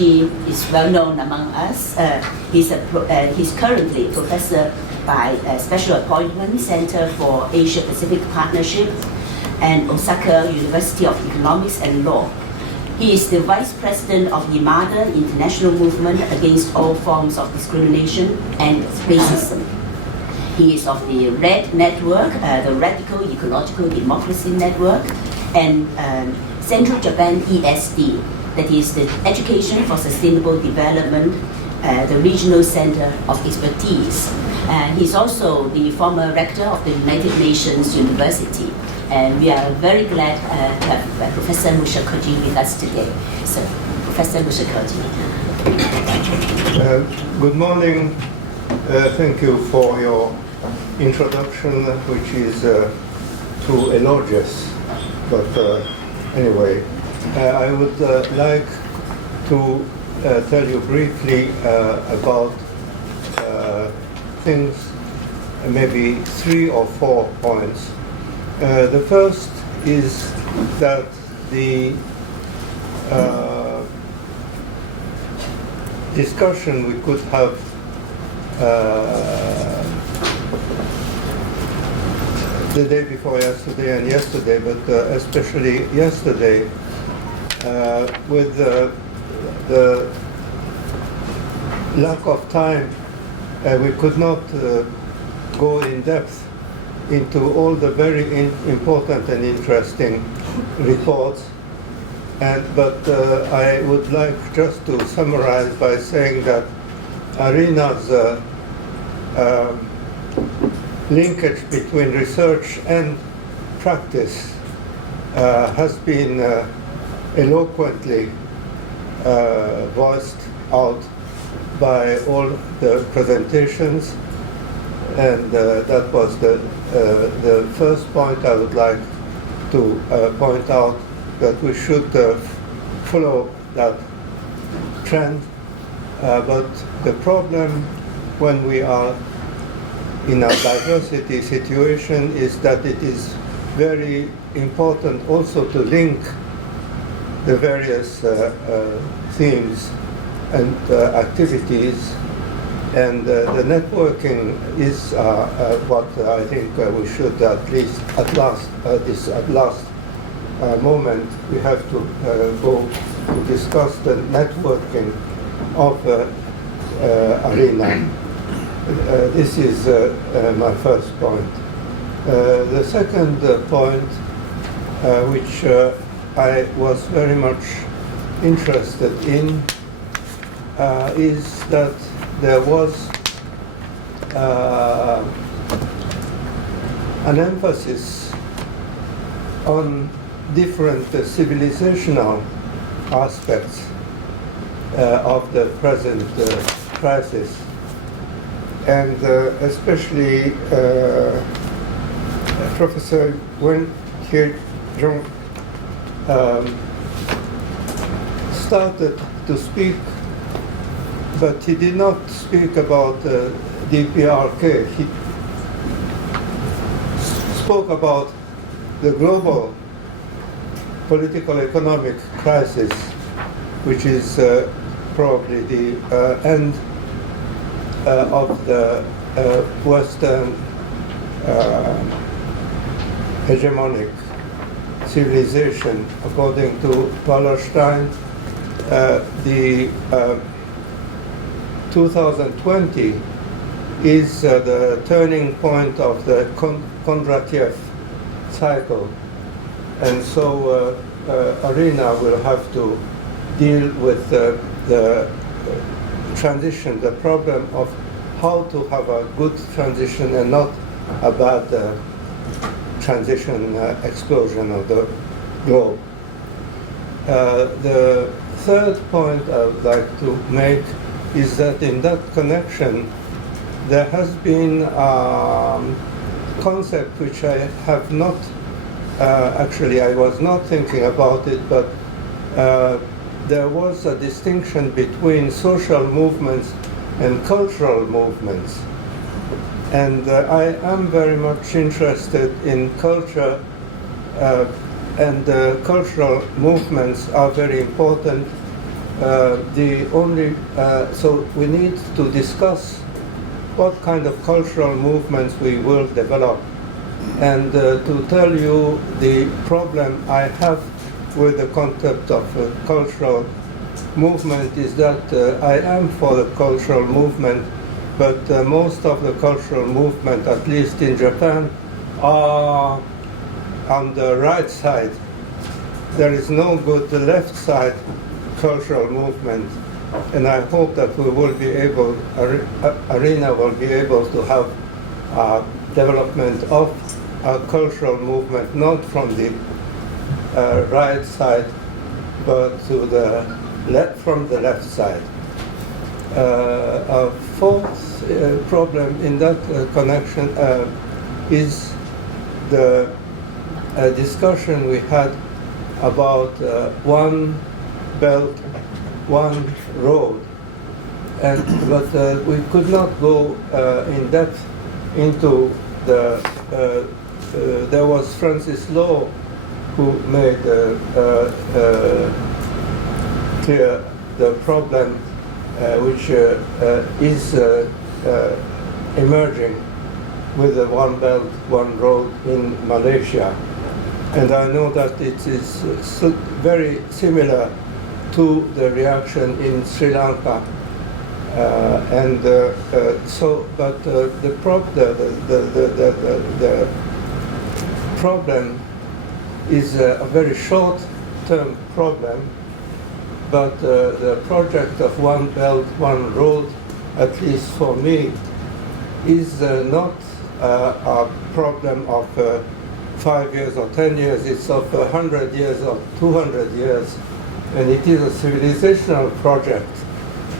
Mushakoji is well known among us. He's currently professor by Special Appointment Center for Asia Pacific Partnership and Osaka University of Economics and Law. He is the vice president of Yamada International Movement Against All Forms of Discrimination and Racism. He is of the RED Network, the Radical Ecological Democracy Network, and Central Japan ESD, that is the Education for Sustainable Development, the Regional Center of Expertise. He's also the former rector of the United Nations University. And we are very glad to have Professor Mushakoji with us today. So, Professor Mushakoji. Good morning. Thank you for your introduction, which is too elogious. But anyway, I would like to tell you briefly about things, maybe 3 or 4 points. The first is that the discussion we could have the day before yesterday and yesterday, but especially yesterday, with the lack of time, we could not go in depth into all the very important and interesting reports. But I would like just to summarize by saying that ARENA's linkage between research and practice has been eloquently voiced out by all the presentations, and that was the first point I would like to point out, that we should follow that trend. But the problem when we are in a diversity situation is that it is very important also to link the various themes and activities. And the networking is what I think we should at last moment, we have to go to discuss the networking of ARENA. This is my first point. The second point, which I was very much interested in, is that there was an emphasis on different civilizational aspects of the present crisis. And especially Professor Jung started to speak, but he did not speak about DPRK. He spoke about the global political economic crisis, which is probably the end of the Western hegemonic civilization. According to Wallerstein, the 2020 is the turning point of the Kondratiev cycle. And so ARENA will have to deal with the transition, the problem of how to have a good transition and not a bad transition explosion of the globe. The third point I would like to make is that in that connection there has been a concept which I have not actually I was not thinking about it, but there was a distinction between social movements and cultural movements. And I am very much interested in culture, and cultural movements are very important. So we need to discuss what kind of cultural movements we will develop. And to tell you the problem I have with the concept of cultural movement is that I am for the cultural movement, but most of the cultural movement, at least in Japan, are on the right side. There is no good left side cultural movement, and I hope that we will be able, ARENA will be able to have development of a cultural movement, not from the right side, but to the from the left side. A fourth problem in that connection is the discussion we had about one belt, one road, but we could not go in depth into the. There was Francis Law who made clear the problem which is emerging with the one belt, one road in Malaysia. And I know that it is very similar to the reaction in Sri Lanka. But the problem is a very short-term problem, but the project of one belt, one road, at least for me, is not a problem of 5 years or 10 years, it's of 100 years or 200 years, and it is a civilizational project.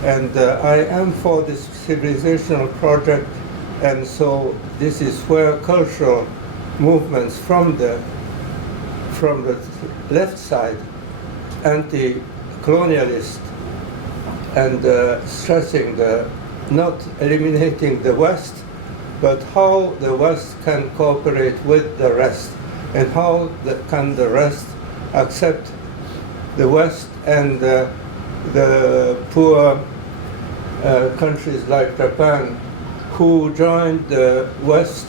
And I am for this civilizational project, and so this is where cultural movements from the left side, anti-colonialist, and stressing not eliminating the West, but how the West can cooperate with the rest, and how can the rest accept the West and the poor countries like Japan, who joined the West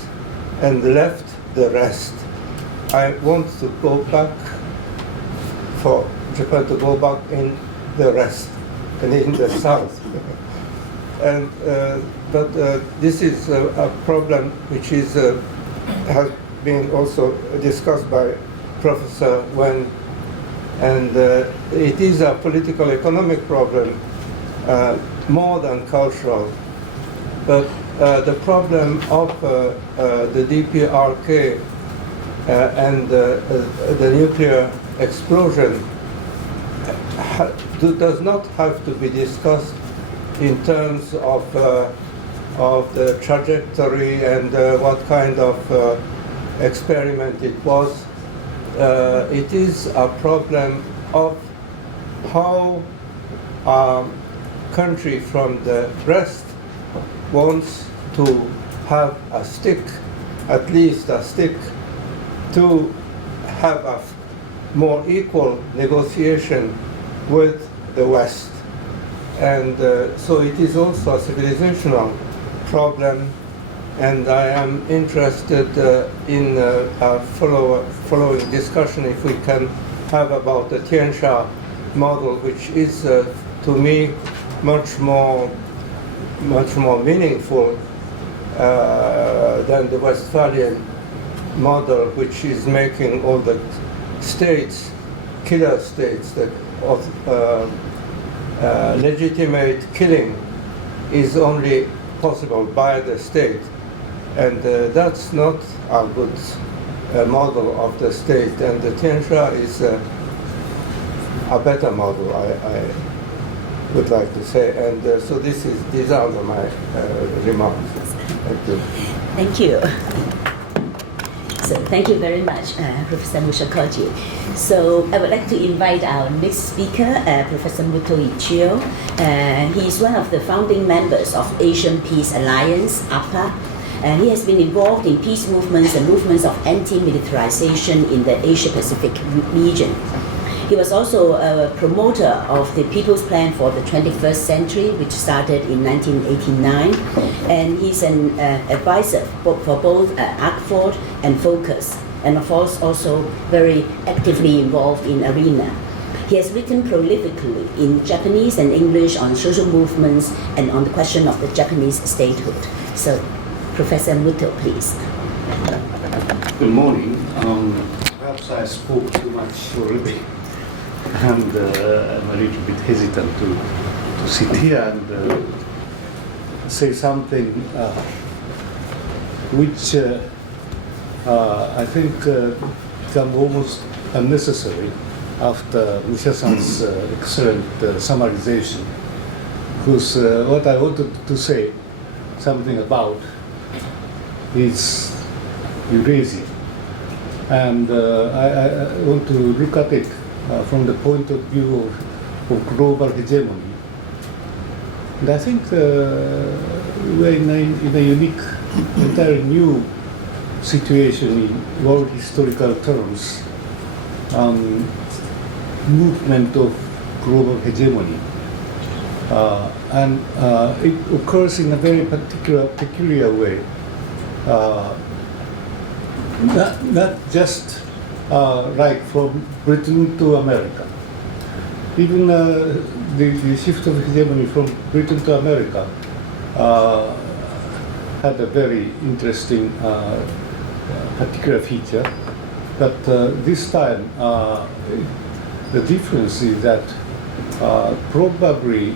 and left the rest. I want to go back, for Japan to go back in the rest and in the South. But this is a problem which has been also discussed by Professor Wen, and it is a political economic problem more than cultural. But the problem of the DPRK and the nuclear explosion does not have to be discussed in terms of the trajectory and what kind of experiment it was. It is a problem of how a country from the West wants to have a stick, at least a stick, to have a more equal negotiation with the West. And so it is also a civilizational problem, and I am interested in a following discussion, if we can have, about the Tiansha model, which is to me much more meaningful than the Westphalian model, which is making all the states, killer states, that of legitimate killing is only possible by the state, and that's not a good model of the state. And the Tiansha is a better model, I would like to say. And so these are my remarks. Thank you. Thank you. So thank you very much, Professor Mushakoji. So I would like to invite our next speaker, Professor Muto Ichiyo. He is one of the founding members of Asian Peace Alliance, APA. He has been involved in peace movements and movements of anti-militarization in the Asia-Pacific region. He was also a promoter of the People's Plan for the 21st Century, which started in 1989, and he's an advisor for both ARC4 and Focus, and of course also very actively involved in ARENA. He has written prolifically in Japanese and English on social movements and on the question of the Japanese statehood. So, Professor Muto, please. Good morning. Perhaps I spoke too much already, and I'm a little bit hesitant to sit here and say something which I think become almost unnecessary after Misha-san's excellent summarization, because what I wanted to say something about is Eurasia. And I want to look at it from the point of view of global hegemony. And I think we're in a unique, entirely new situation in world historical terms, movement of global hegemony. And it occurs in a very peculiar way. Not just like from Britain to America. Even the shift of hegemony from Britain to America had a very interesting particular feature. But this time, the difference is that probably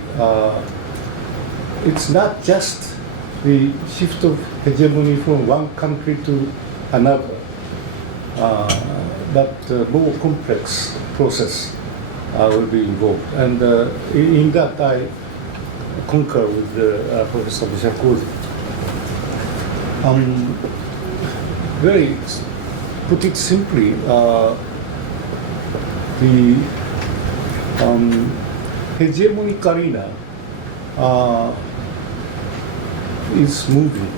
it's not just the shift of hegemony from one country to another, but more complex process will be involved. And in that I concur with Professor Mushakoji. Very, put it simply, the hegemonic arena is moving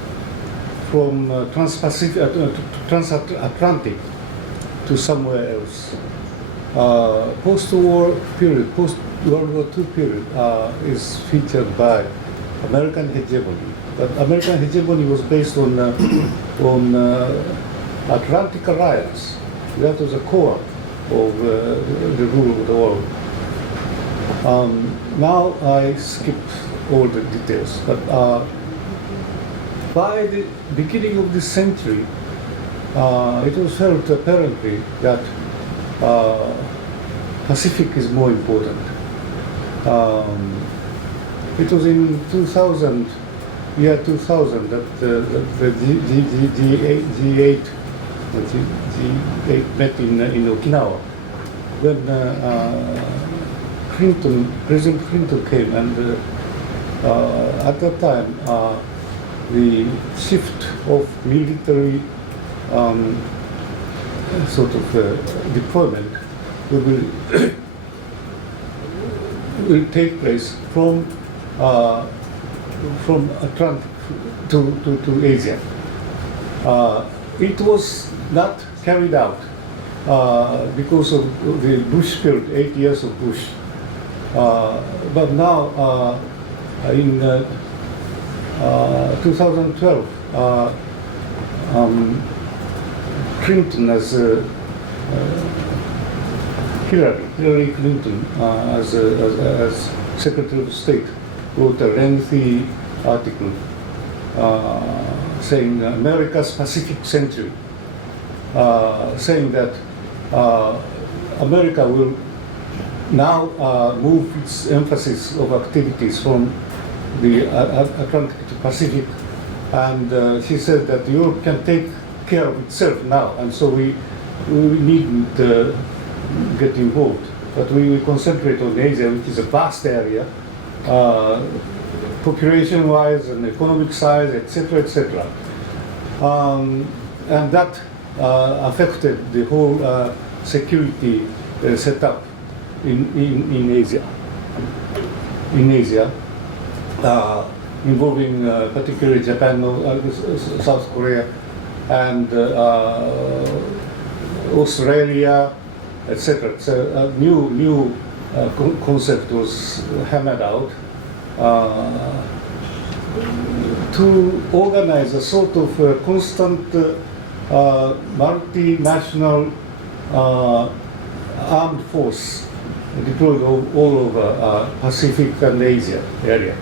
from Trans-Pacific to transatlantic to somewhere else. Post-war period, post-World War II period is featured by American hegemony. But American hegemony was based on Atlantic alliance. That was the core of the rule of the world. Now I skip all the details, but by the beginning of this century, it was felt apparently that Pacific is more important. It was in 2000, year 2000, that the G8 met in Okinawa, when President Clinton came, and at that time, the shift of military sort of deployment will take place from Atlantic to Asia. It was not carried out because of the Bush period, 8 years of Bush. But now, in 2012, Clinton as Hillary Clinton as Secretary of State wrote a lengthy article saying America's Pacific Century, saying that America will now move its emphasis of activities from the Atlantic to Pacific, and she said that Europe can take care of itself now, and so we needn't get involved. But we concentrate on Asia, which is a vast area, population-wise and economic size, etc., etc. And that affected the whole security setup in Asia. Involving particularly Japan, South Korea, and Australia, etc. So a new concept was hammered out to organize a sort of constant multinational armed force deployed all over Pacific and Asia area.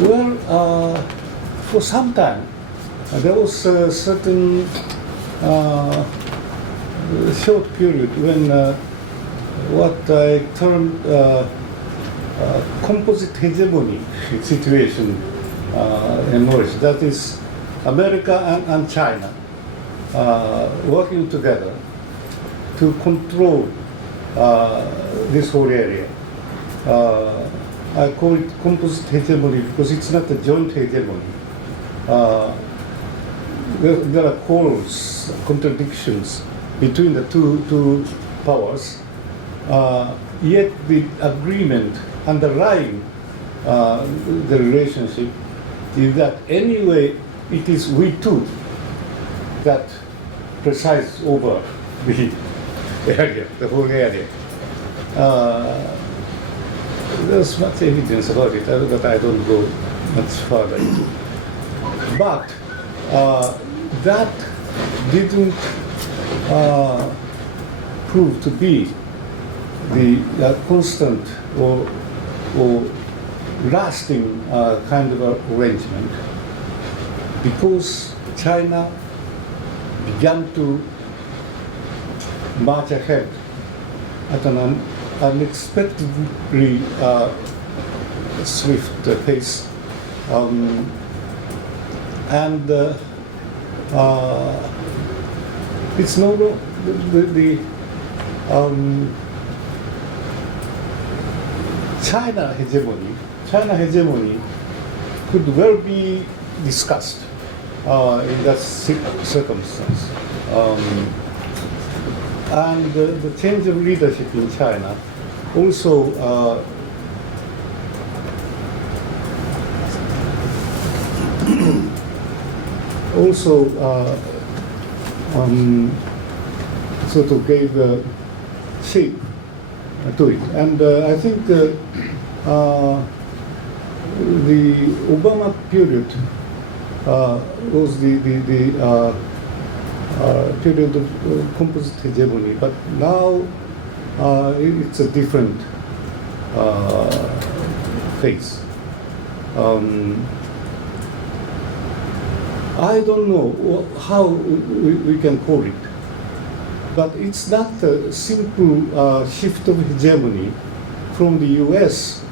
Well, for some time, there was a certain short period when what I termed composite hegemony situation emerged. That is, America and China working together to control this whole area. I call it composite hegemony because it's not a joint hegemony. There are quarrels, contradictions between the two powers, yet the agreement underlying the relationship is that anyway it is we two that presides over the area, the whole area. There's much evidence about it, but I don't go much further into. But that didn't prove to be the constant or lasting kind of arrangement, because China began to march ahead at an unexpectedly swift pace, and it's no the China hegemony could well be discussed in that circumstance. And the change of leadership in China also sort of gave shape to it. And I think the Obama period was the period of composite hegemony, but now it's a different phase. I don't know how we can call it, but it's not a simple shift of hegemony from the US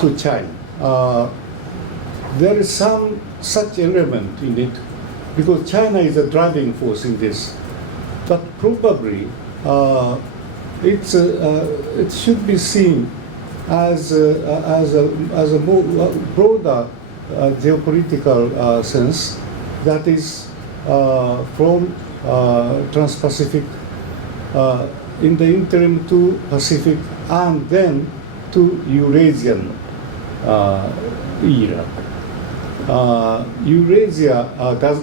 to China. There is some such element in it, because China is a driving force in this. But probably it should be seen as a more broader geopolitical sense, that is from Trans-Pacific in the interim to Pacific, and then to Eurasian era. Eurasia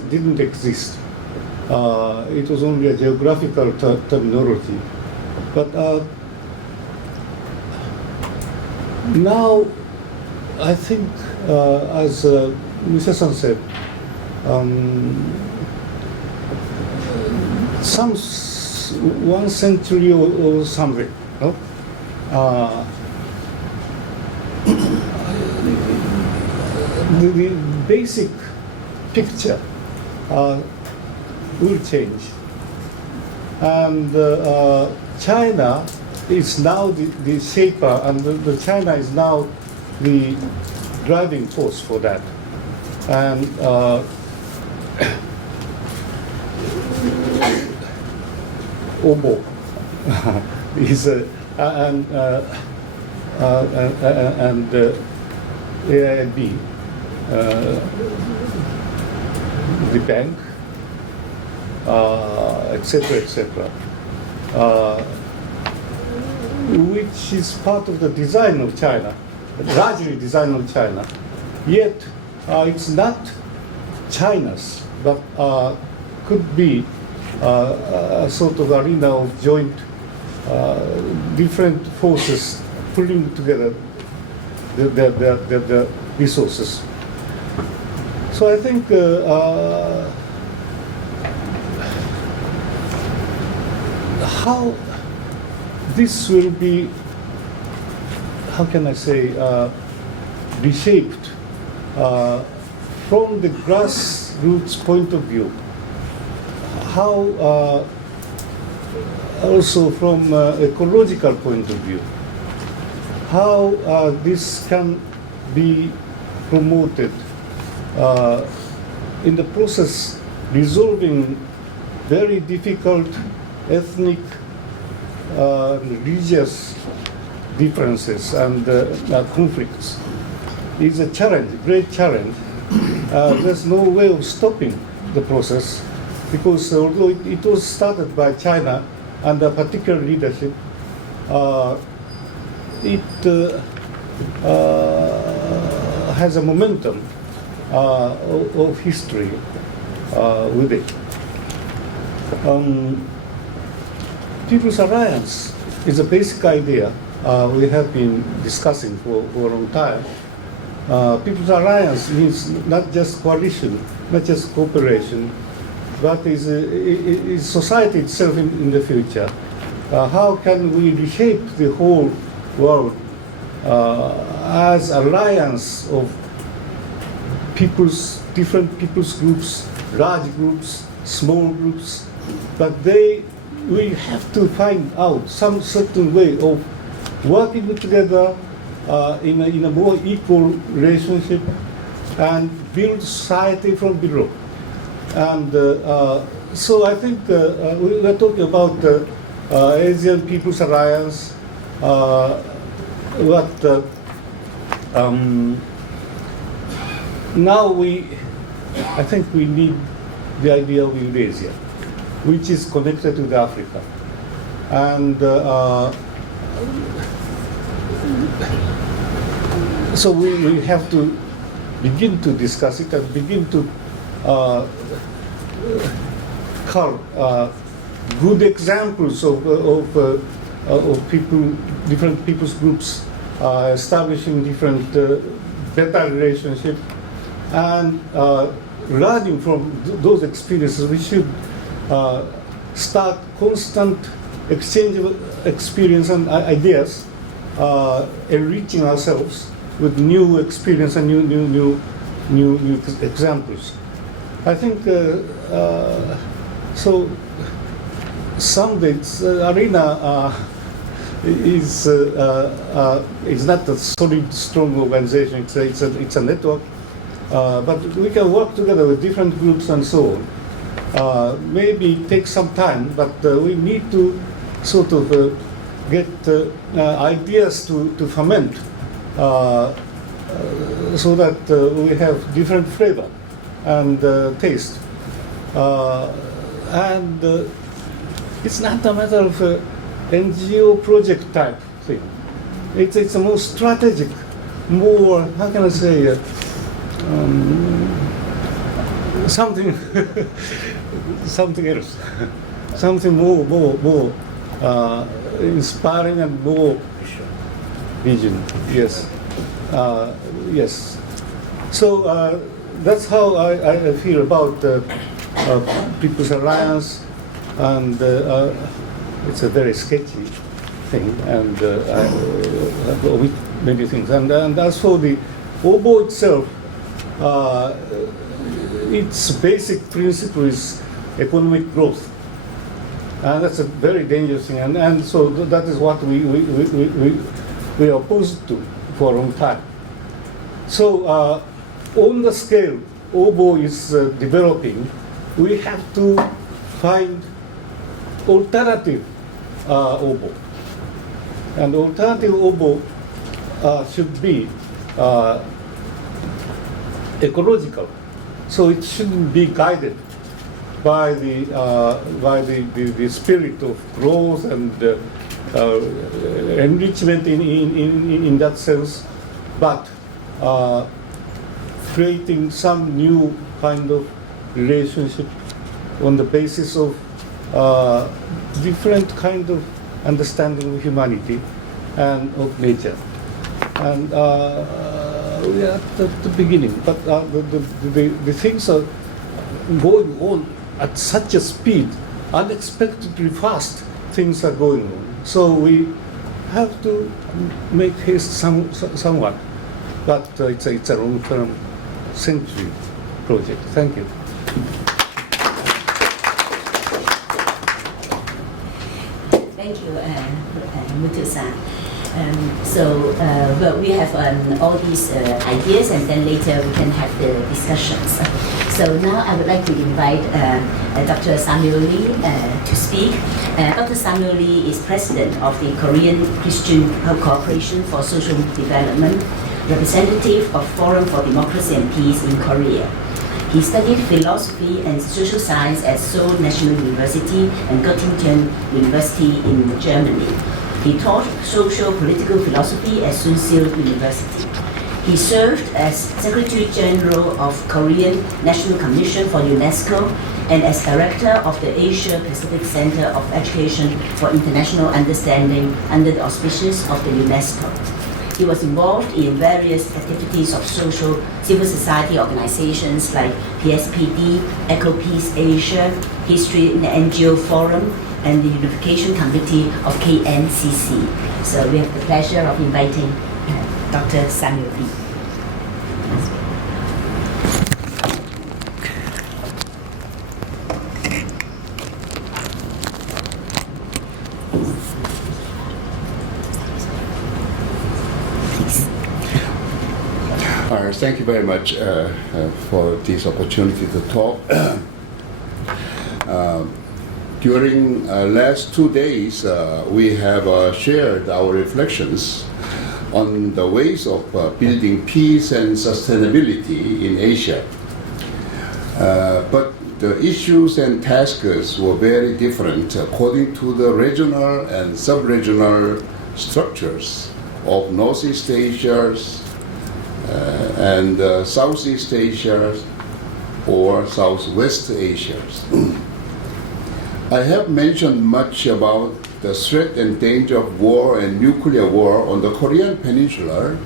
didn't exist. It was only a geographical terminology. But now, I think, as Mr. said, one century or something, no? The basic picture will change, and China is now the shaper, and the China is now the driving force for that. And Obo is and AIB, the bank, etc., which is part of the design of China, largely design of China. Yet it's not China's, but could be a sort of arena of joint different forces pulling together the resources. So I think how this will be, how can I say, reshaped from the grassroots point of view, how also from ecological point of view, how this can be promoted in the process, resolving very difficult ethnic, religious differences and conflicts is a challenge, great challenge. There's no way of stopping the process because although it was started by China under particular leadership, it has a momentum of history with it. People's Alliance is a basic idea we have been discussing for a long time. People's Alliance means not just coalition, not just cooperation, but is society itself in the future. How can we reshape the whole world as alliance of people's, different people's groups, large groups, small groups, but we have to find out some certain way of working together in a more equal relationship and build society from below. And so I think we were talking about Asian People's Alliance, now I think we need the idea of Eurasia, which is connected with Africa. And so we have to begin to discuss it and begin to carve good examples of people, different people's groups establishing different better relationships and learning from those experiences. We should start constant exchange of experience and ideas, enriching ourselves with new experience and new examples. I think so. Someday arena is not a solid, strong organization. It's a network, but we can work together with different groups and so on. Maybe take some time, but we need to sort of get ideas to ferment so that we have different flavor and taste. And it's not a matter of NGO project type thing. It's a more strategic, more, how can I say, something something else, something more inspiring and more vision. Yes, yes. So that's how I feel about People's Alliance, and it's a very sketchy thing, and I omit many things. And as for the OBO itself, its basic principle is economic growth, and that's a very dangerous thing. And so that is what we are opposed to for a long time. So on the scale OBO is developing, we have to find alternative OBO, and alternative OBO should be ecological. So it shouldn't be guided by the spirit of growth and enrichment in that sense, but creating some new kind of relationship on the basis of different kind of understanding of humanity and of nature. And we are at the beginning, but the things are going on at such a speed, unexpectedly fast things are going on. So we have to make haste somewhat, but it's a long-term century project. Thank you. Thank you, Muto-san. Well, we have all these ideas, and then later we can have the discussions. So now I would like to invite Dr. Samuel Lee to speak. Dr. Samuel Lee is president of the Korean Christian Cooperation for Social Development, representative of Forum for Democracy and Peace in Korea. He studied philosophy and social science at Seoul National University and Göttingen University in Germany. He taught social political philosophy at Sunsil University. He served as Secretary General of Korean National Commission for UNESCO and as Director of the Asia Pacific Center of Education for International Understanding under the auspices of the UNESCO. He was involved in various activities of civil society organizations like PSPD, Echo Peace Asia, History in the NGO Forum, and the Unification Committee of KNCC. So we have the pleasure of inviting Dr. Samuel Lee. Thank you very much for this opportunity to talk. During last 2 days, we have shared our reflections on the ways of building peace and sustainability in Asia. But the issues and tasks were very different according to the regional and sub-regional structures of Northeast Asia and Southeast Asia or Southwest Asia. I have mentioned much about the threat and danger of war and nuclear war on the Korean Peninsula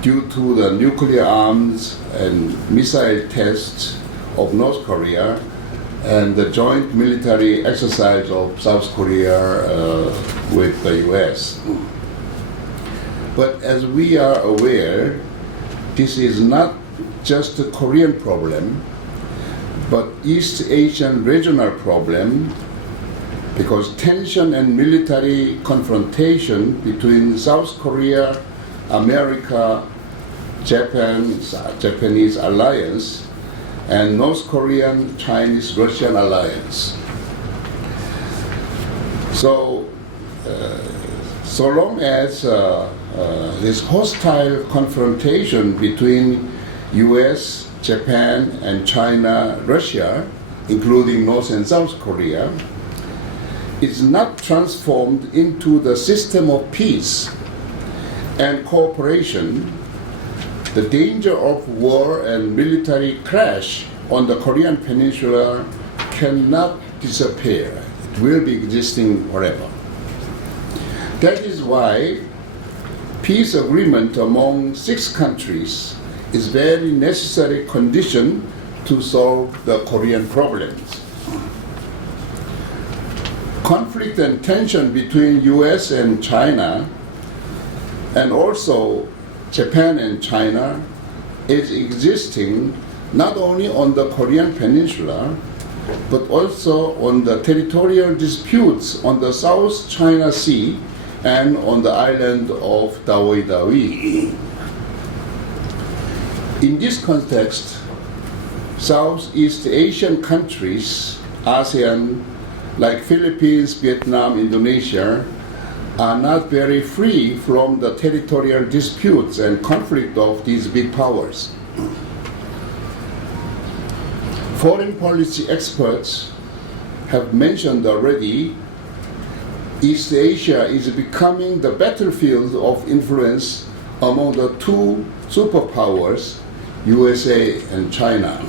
due to the nuclear arms and missile tests of North Korea and the joint military exercise of South Korea with the US. But as we are aware, this is not just a Korean problem, but East Asian regional problem, because tension and military confrontation between South Korea, America, Japanese alliance, and North Korean, Chinese, Russian alliance. So long as this hostile confrontation between US, Japan, and China, Russia, including North and South Korea, is not transformed into the system of peace and cooperation, the danger of war and military clash on the Korean Peninsula cannot disappear. It will be existing forever. That is why peace agreement among 6 countries is very necessary condition to solve the Korean problems. Conflict and tension between US and China, and also Japan and China, is existing not only on the Korean Peninsula, but also on the territorial disputes on the South China Sea and on the island of Dawi. In this context, Southeast Asian countries, ASEAN, like Philippines, Vietnam, Indonesia, are not very free from the territorial disputes and conflict of these big powers. Foreign policy experts have mentioned already, East Asia is becoming the battlefield of influence among the 2 superpowers, USA and China.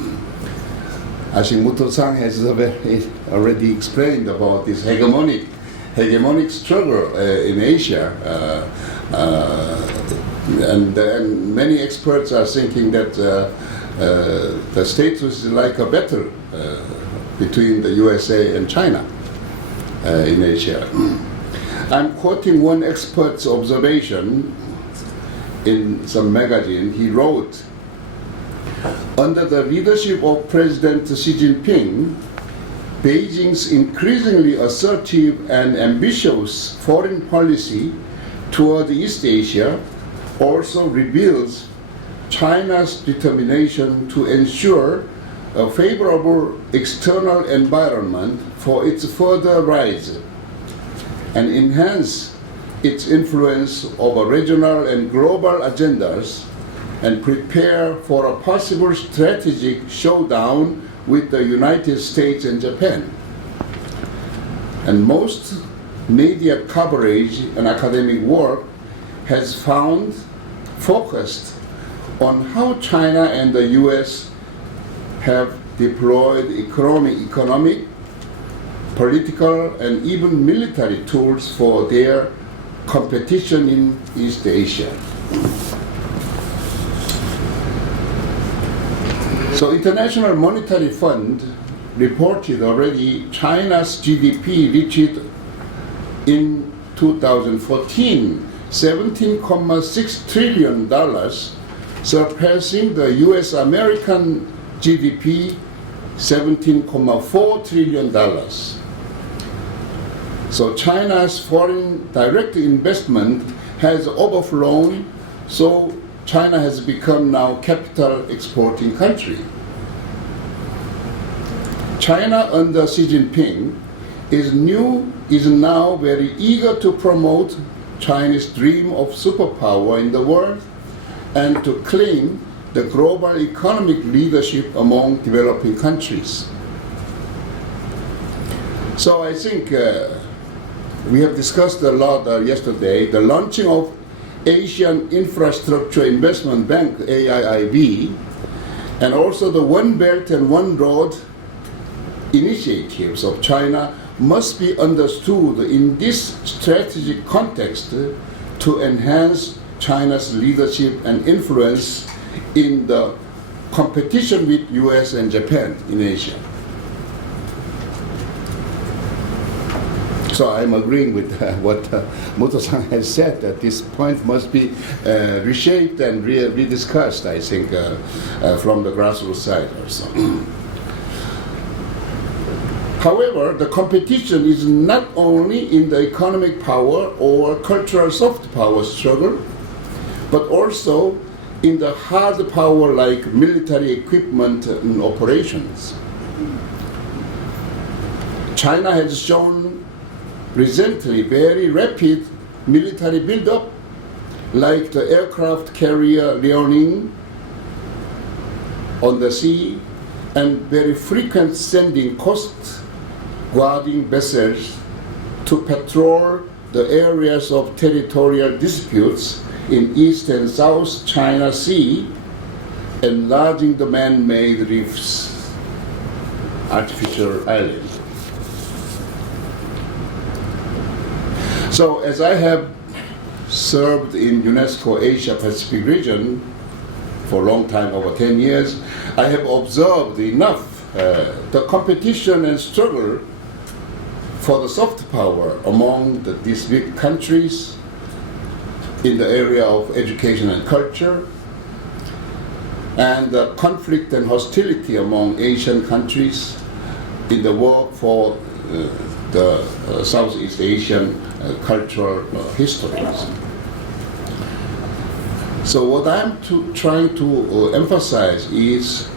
I think Muto-san has a very already explained about this hegemonic struggle in Asia. And many experts are thinking that the status is like a battle between the USA and China in Asia. I'm quoting one expert's observation in some magazine. He wrote, under the leadership of President Xi Jinping, Beijing's increasingly assertive and ambitious foreign policy toward East Asia also reveals China's determination to ensure a favorable external environment for its further rise and enhance its influence over regional and global agendas and prepare for a possible strategic showdown with the United States and Japan. And most media coverage and academic work has found focused on how China and the US have deployed economic, political, and even military tools for their competition in East Asia. So International Monetary Fund reported already China's GDP reached in 2014 $17.6 trillion, surpassing the US-American GDP $17.4 trillion. So China's foreign direct investment has overflown, so China has become now capital exporting country. China under Xi Jinping is now very eager to promote China's dream of superpower in the world and to claim the global economic leadership among developing countries. So I think we have discussed a lot yesterday, the launching of Asian Infrastructure Investment Bank, AIIB, and also the One Belt and One Road initiatives of China must be understood in this strategic context to enhance China's leadership and influence in the competition with US and Japan in Asia. So I'm agreeing with what Muto-san has said, that this point must be reshaped and rediscussed, I think, from the grassroots side also. However, the competition is not only in the economic power or cultural soft power struggle, but also in the hard power like military equipment and operations. China has shown recently very rapid military buildup, like the aircraft carrier Liaoning on the sea, and very frequent sending coast-guarding vessels to patrol the areas of territorial disputes in East and South China Sea, enlarging the man-made reefs, artificial islands. So as I have served in UNESCO Asia Pacific region for a long time, over 10 years, I have observed enough the competition and struggle for the soft power among these big countries in the area of education and culture, and the conflict and hostility among Asian countries in the work for the Southeast Asian cultural histories. So what I'm trying to emphasize is,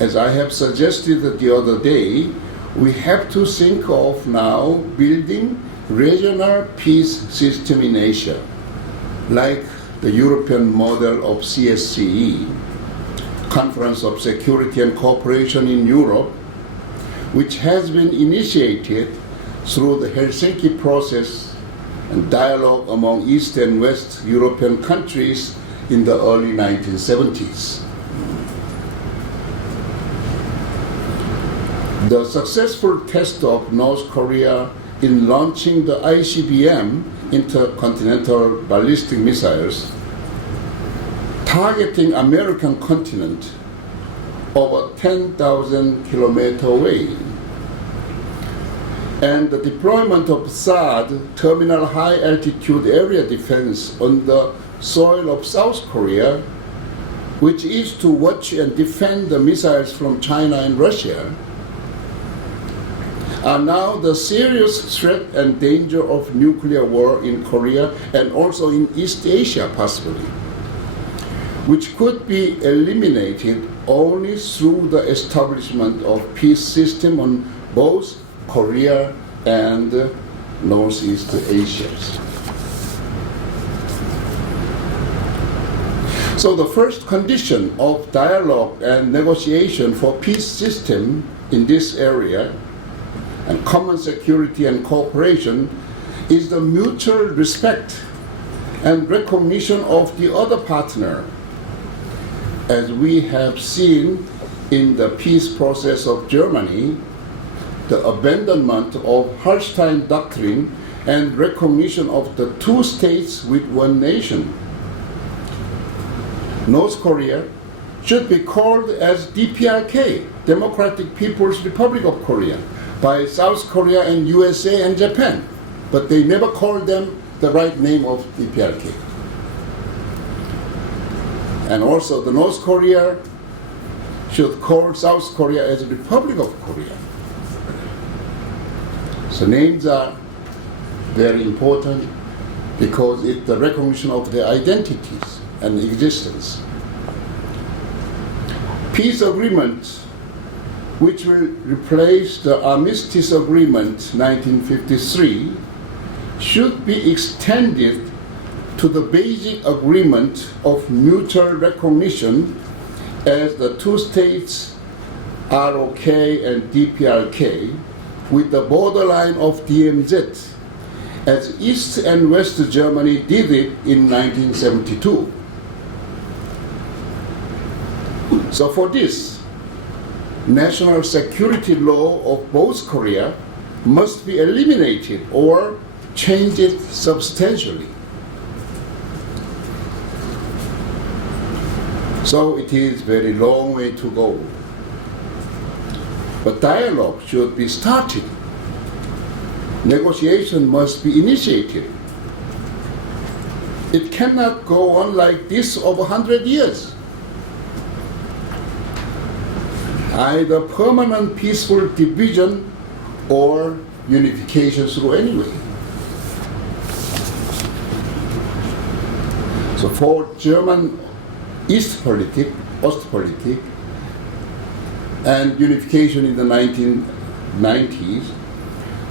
as I have suggested the other day, we have to think of now building regional peace system in Asia, like the European model of CSCE, Conference of Security and Cooperation in Europe, which has been initiated through the Helsinki process and dialogue among East and West European countries in the early 1970s. The successful test of North Korea in launching the ICBM, intercontinental ballistic missiles, targeting American continent over 10,000 kilometers away, and the deployment of THAAD, Terminal High Altitude Area Defense, on the soil of South Korea, which is to watch and defend the missiles from China and Russia, are now the serious threat and danger of nuclear war in Korea and also in East Asia possibly, which could be eliminated only through the establishment of peace system on both Korea and Northeast Asia. So the first condition of dialogue and negotiation for peace system in this area and common security and cooperation is the mutual respect and recognition of the other partner, as we have seen in the peace process of Germany, the abandonment of Hallstein Doctrine and recognition of the two states with one nation. North Korea should be called as DPRK, Democratic People's Republic of Korea, by South Korea and USA and Japan, but they never called them the right name of DPRK. And also the North Korea should call South Korea as Republic of Korea. So names are very important because it's the recognition of their identities and existence. Peace agreements, which will replace the Armistice Agreement 1953, should be extended to the basic agreement of mutual recognition as the two states ROK and DPRK with the borderline of DMZ, as East and West Germany did it in 1972. So for this, national security law of both Korea must be eliminated or changed substantially. So it is very long way to go. But dialogue should be started. Negotiation must be initiated. It cannot go on like this over 100 years. Either permanent peaceful division or unification through any way. So for German Ostpolitik, and unification in the 1990s,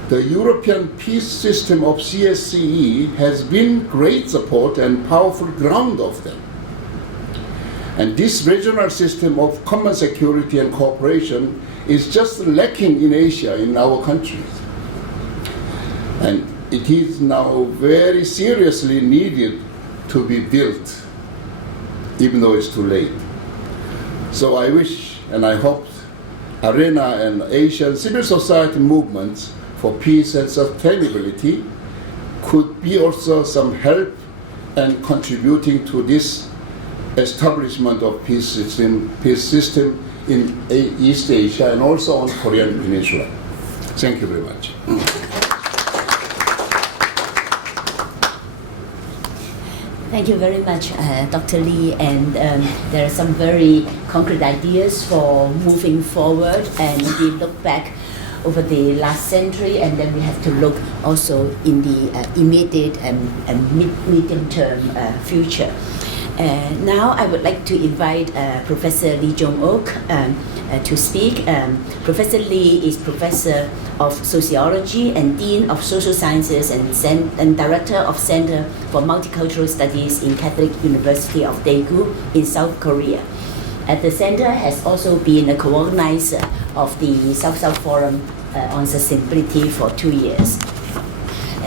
the European peace system of CSCE has been great support and powerful ground of them. And this regional system of common security and cooperation is just lacking in Asia, in our countries. And it is now very seriously needed to be built, even though it's too late. So I wish and I hope ARENA and Asian civil society movements for peace and sustainability could be also some help and contributing to this establishment of peace system in East Asia and also on Korean Peninsula. Thank you very much. Thank you very much, Dr. Lee. And there are some very concrete ideas for moving forward. And we look back over the last century, and then we have to look also in the immediate and medium-term future. Now I would like to invite Professor Lee Jung-ok to speak. Professor Lee is Professor of Sociology and Dean of Social Sciences and Director of Center for Multicultural Studies in Catholic University of Daegu in South Korea. The center has also been a co-organizer of the South-South Forum on Sustainability for 2 years.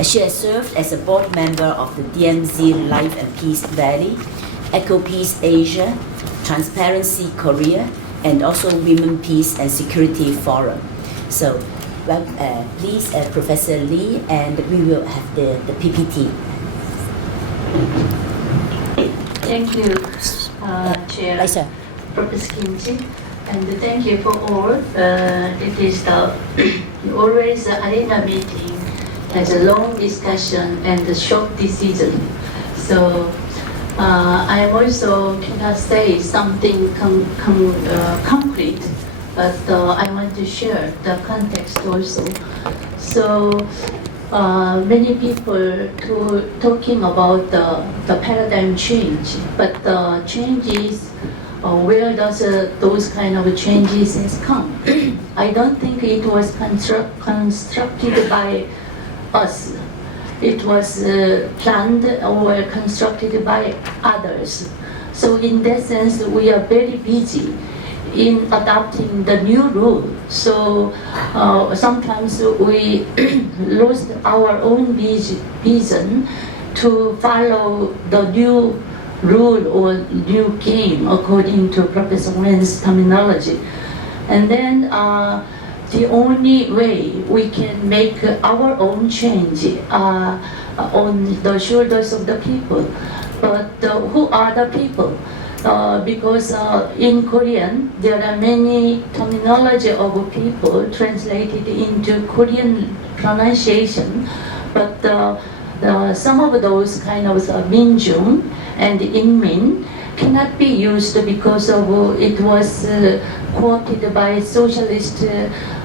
She has served as a board member of the DMZ Life and Peace Valley, Eco Peace Asia, Transparency Korea, and also Women Peace and Security Forum. So, well, please, Professor Lee, and we will have the PPT. Thank you, Chair, Lisa. Professor Kiu Chi, and thank you for all. It is always the arena meeting has a long discussion and a short decision. So I also cannot say something concrete, but I want to share the context also. So many people talking about the paradigm change, but the changes, where does those kind of changes has come? I don't think it was constructed by us. It was planned or constructed by others. So in that sense, we are very busy in adopting the new rule. So sometimes we lost our own vision to follow the new rule or new game according to Professor Wen's terminology. And then the only way we can make our own change on the shoulders of the people. But who are the people? Because in Korean, there are many terminology of people translated into Korean pronunciation, but some of those kind of Minjung and Inmin cannot be used because of it was quoted by socialist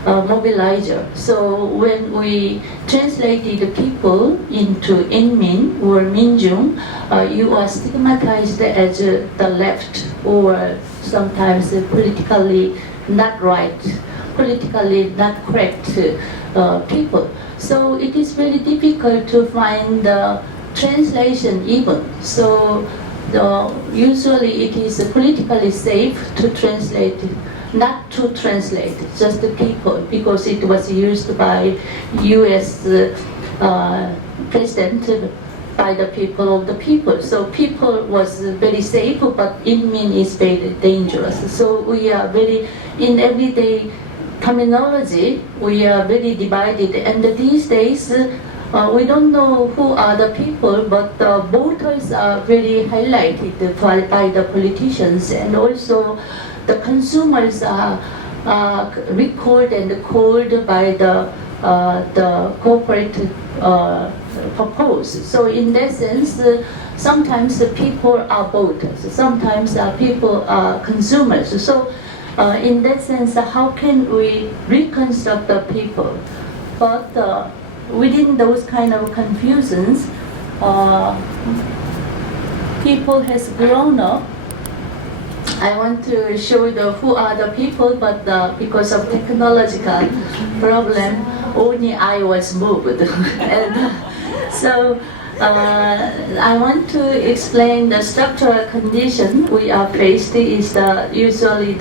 mobilizer. So when we translated people into Inmin or Minjung, you are stigmatized as the left or sometimes politically not right, politically not correct people. So it is very difficult to find the translation even. So usually it is politically safe to translate, not to translate, just the people, because it was used by U.S. President by the people of the people. So people was very safe, but Inmin is very dangerous. So we are very, in everyday terminology, we are very divided. And these days, we don't know who are the people, but the voters are very highlighted by the politicians, and also the consumers are recalled and called by the corporate purpose. So in that sense, sometimes the people are voters, sometimes people are consumers. So in that sense, how can we reconstruct the people? But within those kind of confusions, people has grown up. I want to show who are the people, but because of technological problem, only I was moved. And so I want to explain the structural condition we are faced is usually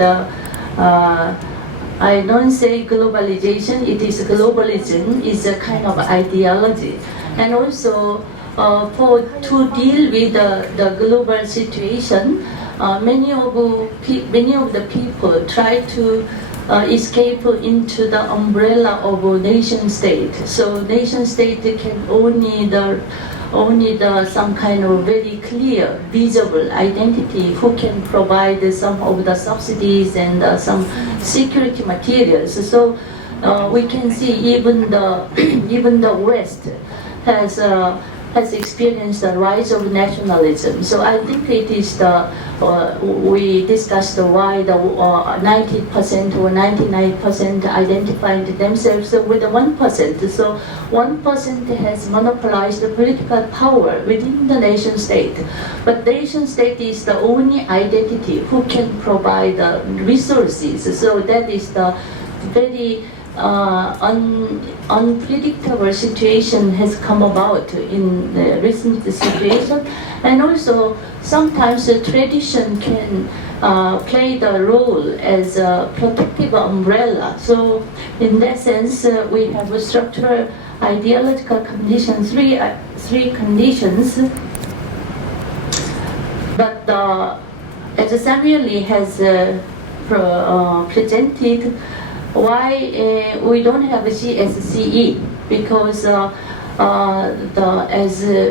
I don't say globalization, it is globalism, is a kind of ideology. And also, to deal with the global situation, many of the people try to escape into the umbrella of a nation state. So nation state can only some kind of very clear, visible identity who can provide some of the subsidies and some security materials. So we can see even the West has experienced the rise of nationalism. So I think it is we discussed why the 90% or 99% identified themselves with the 1%. So 1% has monopolized the political power within the nation state. But nation state is the only identity who can provide the resources. So that is the very unpredictable situation has come about in the recent situation. And also sometimes the tradition can play the role as a protective umbrella. So in that sense, we have a structural ideological condition, three conditions. But as Samuel Lee has presented, why we don't have a CSCE? Because as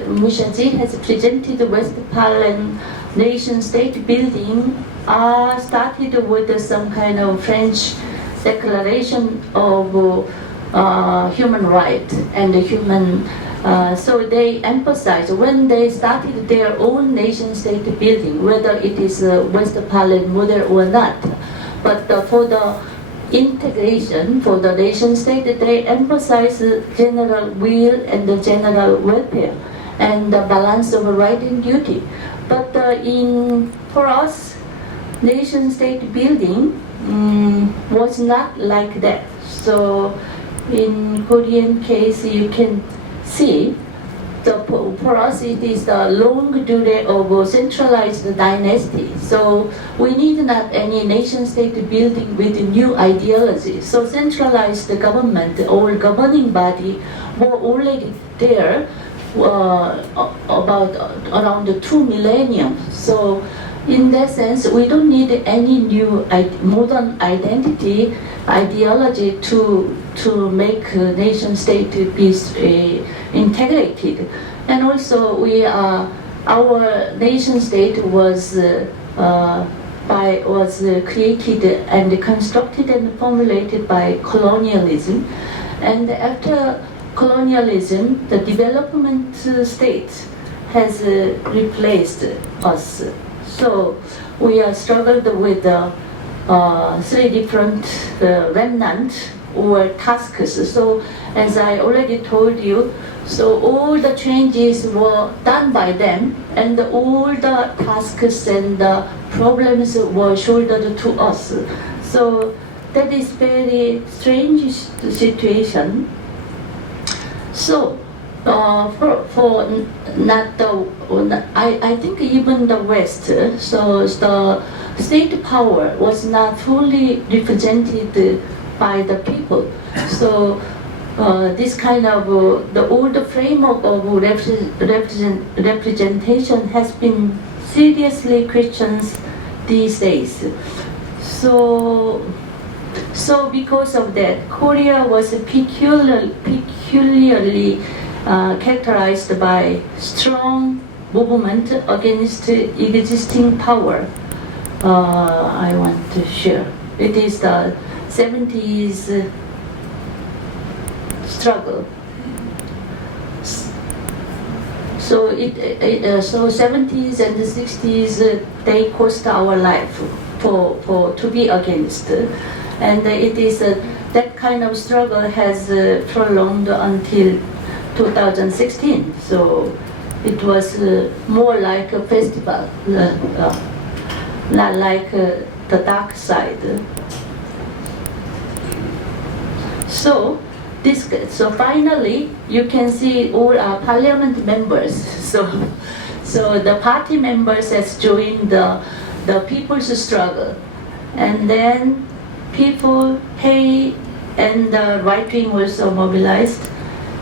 Mushakoji has presented, the Westphalian nation-state building started with some kind of French declaration of human rights and human. So they emphasize when they started their own nation-state building, whether it is Westphalian model or not. But for the integration for the nation state, they emphasize general will and the general welfare and the balance of right and duty. But for us, nation state building was not like that. So in Korean case, you can see for us it is the long duree of centralized dynasty. So we need not any nation-state building with new ideology. So centralized government or governing body were already there about around 2 millennium. So in that sense, we don't need any new modern ideology to make nation-state be integrated. And also our nation-state was created and constructed and formulated by colonialism. And after colonialism, the development state has replaced us. So we are struggled with 3 different remnants or tasks. So as I already told you, so all the changes were done by them, and all the tasks and the problems were shouldered to us. So that is very strange situation. So for not the, I think even the West, so the state power was not fully represented by the people. So this kind of the old framework of representation has been seriously questioned these days. So because of that, Korea was peculiarly characterized by strong movement against existing power. I want to share. It is the 70s struggle. So so 70s and the 60s they cost our life for to be against, and it is that kind of struggle has prolonged until 2016. So it was more like a festival, not like the dark side. So finally, you can see all our parliament members. So the party members has joined the people's struggle, and then people pay, and the right wing was mobilized,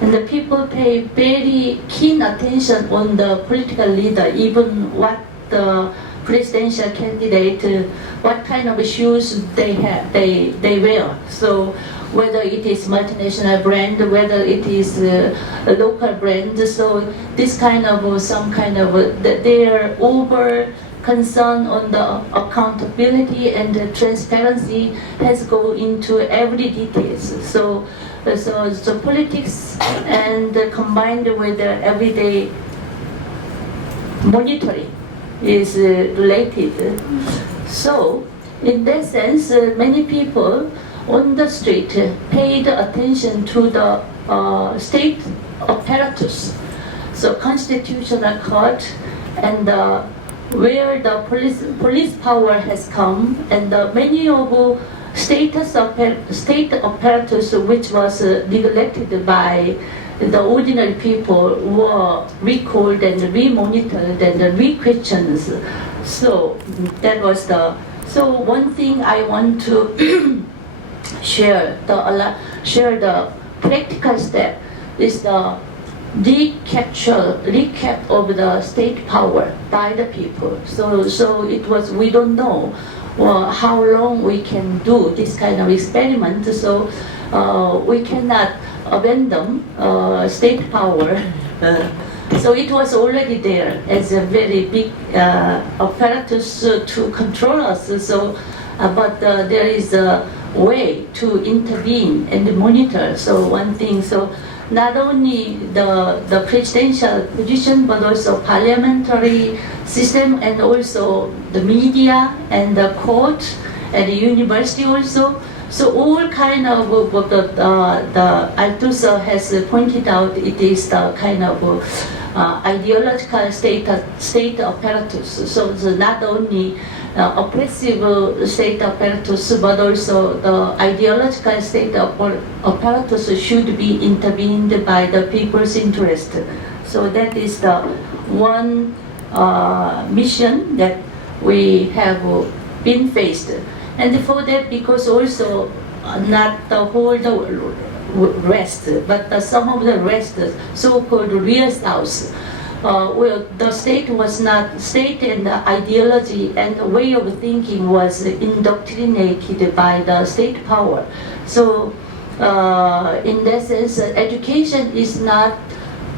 and the people pay very keen attention on the political leader, even what the presidential candidate, what kind of shoes they have, they wear. So whether it is multinational brand, whether it is a local brand, so this kind of some kind of their over concern on the accountability and the transparency has go into every details. So politics and combined with the everyday monitoring is related. So in that sense, many people on the street paid attention to the state apparatus, so constitutional court, and where the police power has come, and many of state apparatus which was neglected by the ordinary people were recalled and re-monitored and re-questioned. So that was so one thing I want to share the practical step is the recap of the state power by the people. So it was, we don't know how long we can do this kind of experiment. So we cannot abandon state power. So it was already there as a very big apparatus to control us. So, but there is a way to intervene and monitor. So one thing, so not only the presidential position, but also parliamentary system, and also the media and the court and the university also. So all kind of the Althusser has pointed out, it is the kind of ideological state apparatus. So not only oppressive state apparatus, but also the ideological state apparatus should be intervened by the people's interest. So that is the one mission that we have been faced. And for that, because also not the whole rest, but some of the rest, so-called real South, well, the state was not, state and the ideology and the way of thinking was indoctrinated by the state power. So in that sense, education is not,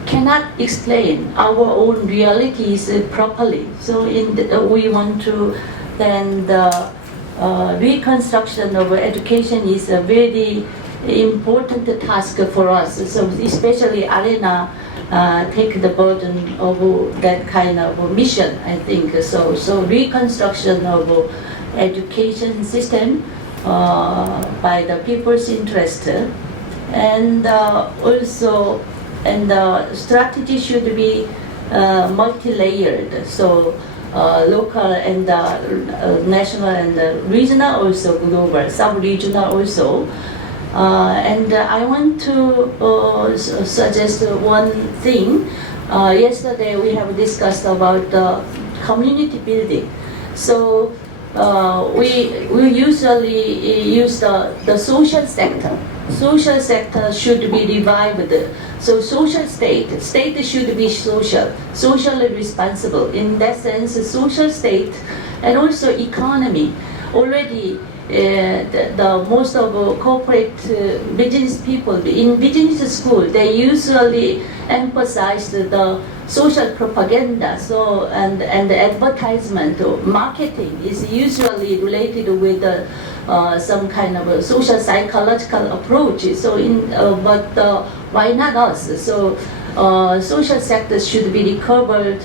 cannot explain our own realities properly. So we want to then the reconstruction of education is a very important task for us. So especially Arena take the burden of that kind of mission, I think. So reconstruction of education system by the people's interest, and also, and the strategy should be multi-layered. So local and national and regional, also global, sub-regional also. And I want to suggest one thing. Yesterday we have discussed about community building. So we usually use the social sector. Social sector should be revived. So social state should be socially responsible. In that sense, social state and also economy. Already the most of corporate business people in business school, they usually emphasize the social propaganda. So and the advertisement or marketing is usually related with some kind of a social psychological approach. So why not us? So social sectors should be recovered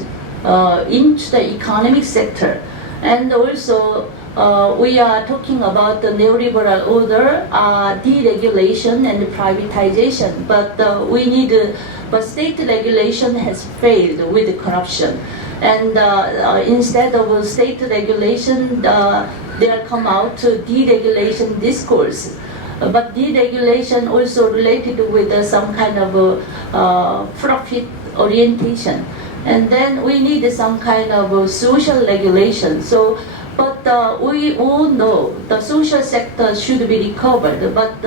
into the economic sector, and also we are talking about the neoliberal order, deregulation and privatization, but we need, but state regulation has failed with corruption. And instead of state regulation, there come out deregulation discourse. But deregulation also related with some kind of profit orientation. And then we need some kind of social regulation. So, but we all know the social sector should be recovered, but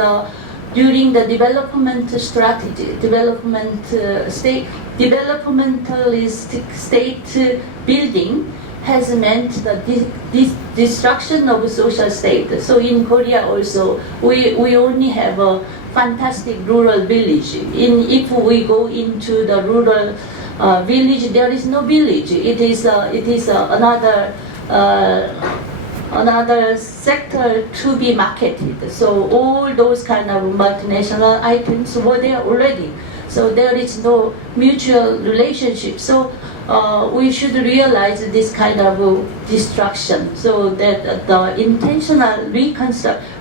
during the development strategy, developmentalistic state building has meant the destruction of social state. So in Korea also, we only have a fantastic rural village. If we go into the rural village, there is no village. It is another sector to be marketed. So all those kind of multinational items were there already. So there is no mutual relationship. So we should realize this kind of destruction. So that the intentional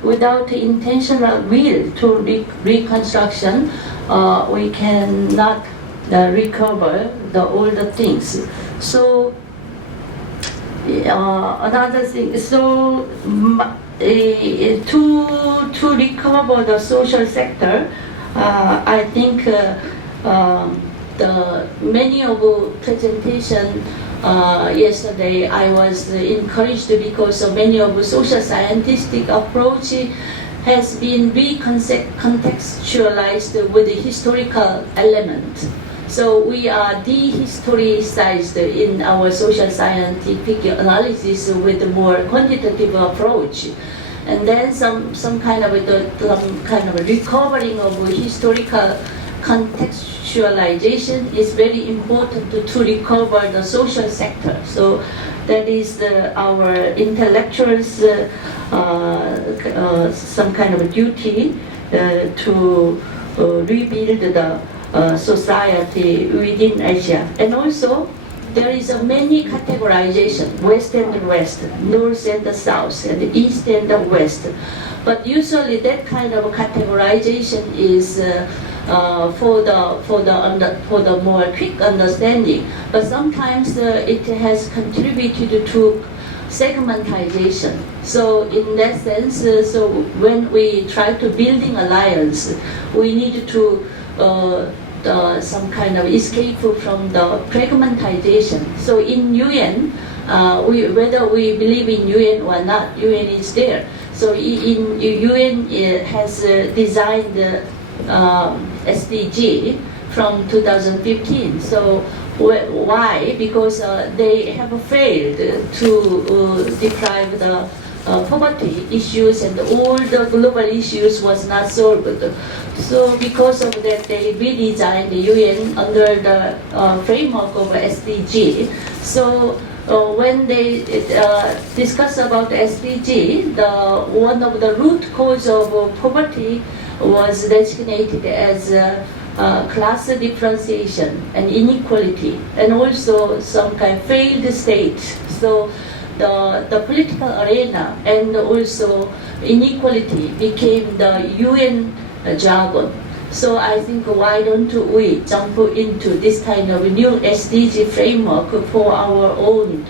without intentional will to reconstruction, we cannot recover all the things. So another thing, so to recover the social sector, I think the many of presentation yesterday I was encouraged because many of social scientific approach has been recontextualized with the historical element. So we are dehistoricized in our social scientific analysis with a more quantitative approach. And then some kind of recovering of historical contextualization is very important to recover the social sector. So that is our intellectuals' some kind of duty to rebuild the society within Asia. And also, there is a many categorization, West and the West, North and the South, and the East and the West. But usually that kind of categorization is for the more quick understanding. But sometimes it has contributed to segmentization. So in that sense, so when we try to building alliance, we need to some kind of escape from the fragmentization. So in UN, whether we believe in UN or not, UN is there. So in UN has designed the SDG from 2015. So why? Because they have failed to deprive the poverty issues and all the global issues was not solved. So because of that, they redesigned the UN under the framework of SDG. So when they discuss about SDG, one of the root cause of poverty was designated as class differentiation and inequality, and also some kind of failed state. So the political arena and also inequality became the UN jargon. So I think why don't we jump into this kind of new SDG framework for our own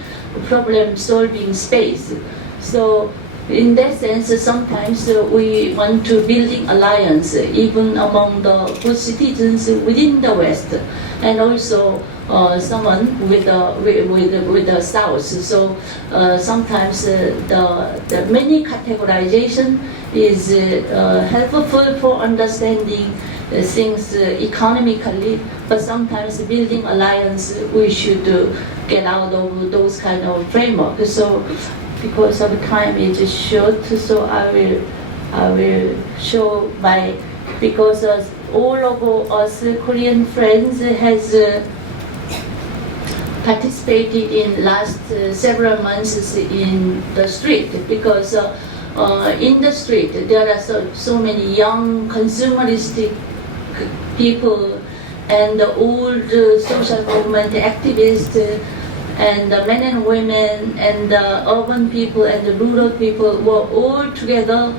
problem-solving space? So in that sense, sometimes we want to building alliance even among the good citizens within the West, and also someone with the South. So sometimes the many categorization is helpful for understanding things economically, but sometimes building alliance we should get out of those kind of frameworks. So because of time is short, so I will show because all of us Korean friends has participated in last several months in the street, because in the street there are so many young consumeristic people and the old social movement activists and the men and women and the urban people and the rural people were all together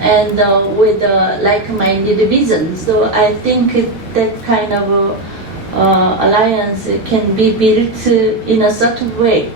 and with a like-minded vision. So I think that kind of alliance can be built in a certain way.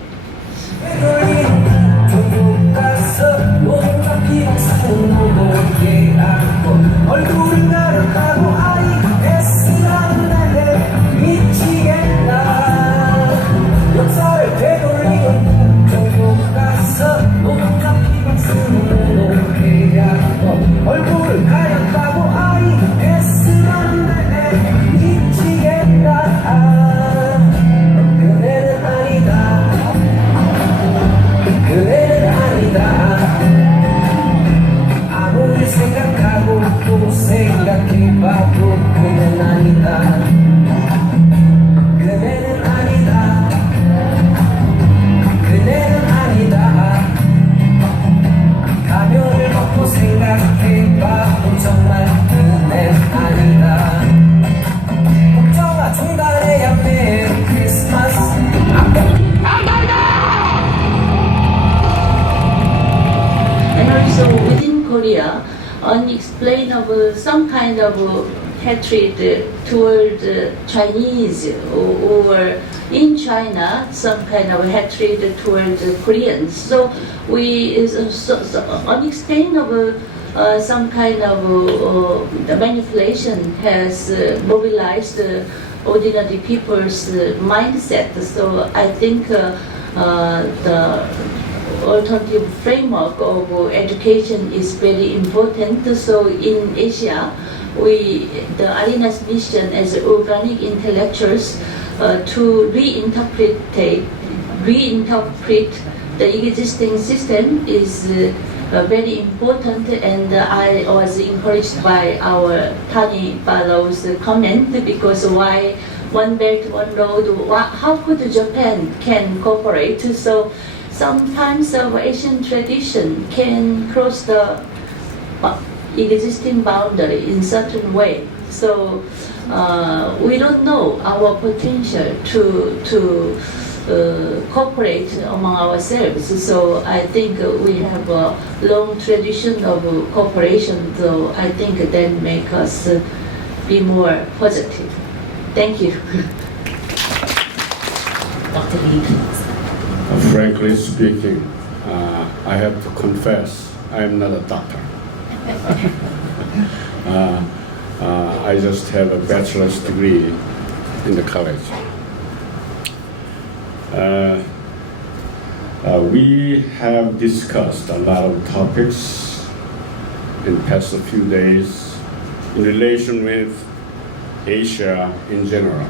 Unexplainable, some kind of hatred toward Chinese, or in China, some kind of hatred toward Koreans. So unexplainable, some kind of manipulation has mobilized ordinary people's mindset. So I think the alternative framework of education is very important. So in Asia, the arena's mission as organic intellectuals to reinterpret the existing system is very important, and I was encouraged by our Tani Fellow's comment, because why one belt, one road, how could Japan can cooperate? So sometimes our Asian tradition can cross the existing boundary in certain way. So we don't know our potential to cooperate among ourselves. So I think we have a long tradition of cooperation, so I think that make us be more positive. Thank you. Dr. Lee, please. Frankly speaking, I have to confess, I am not a doctor. I just have a bachelor's degree in the college. We have discussed a lot of topics in the past few days in relation with Asia in general.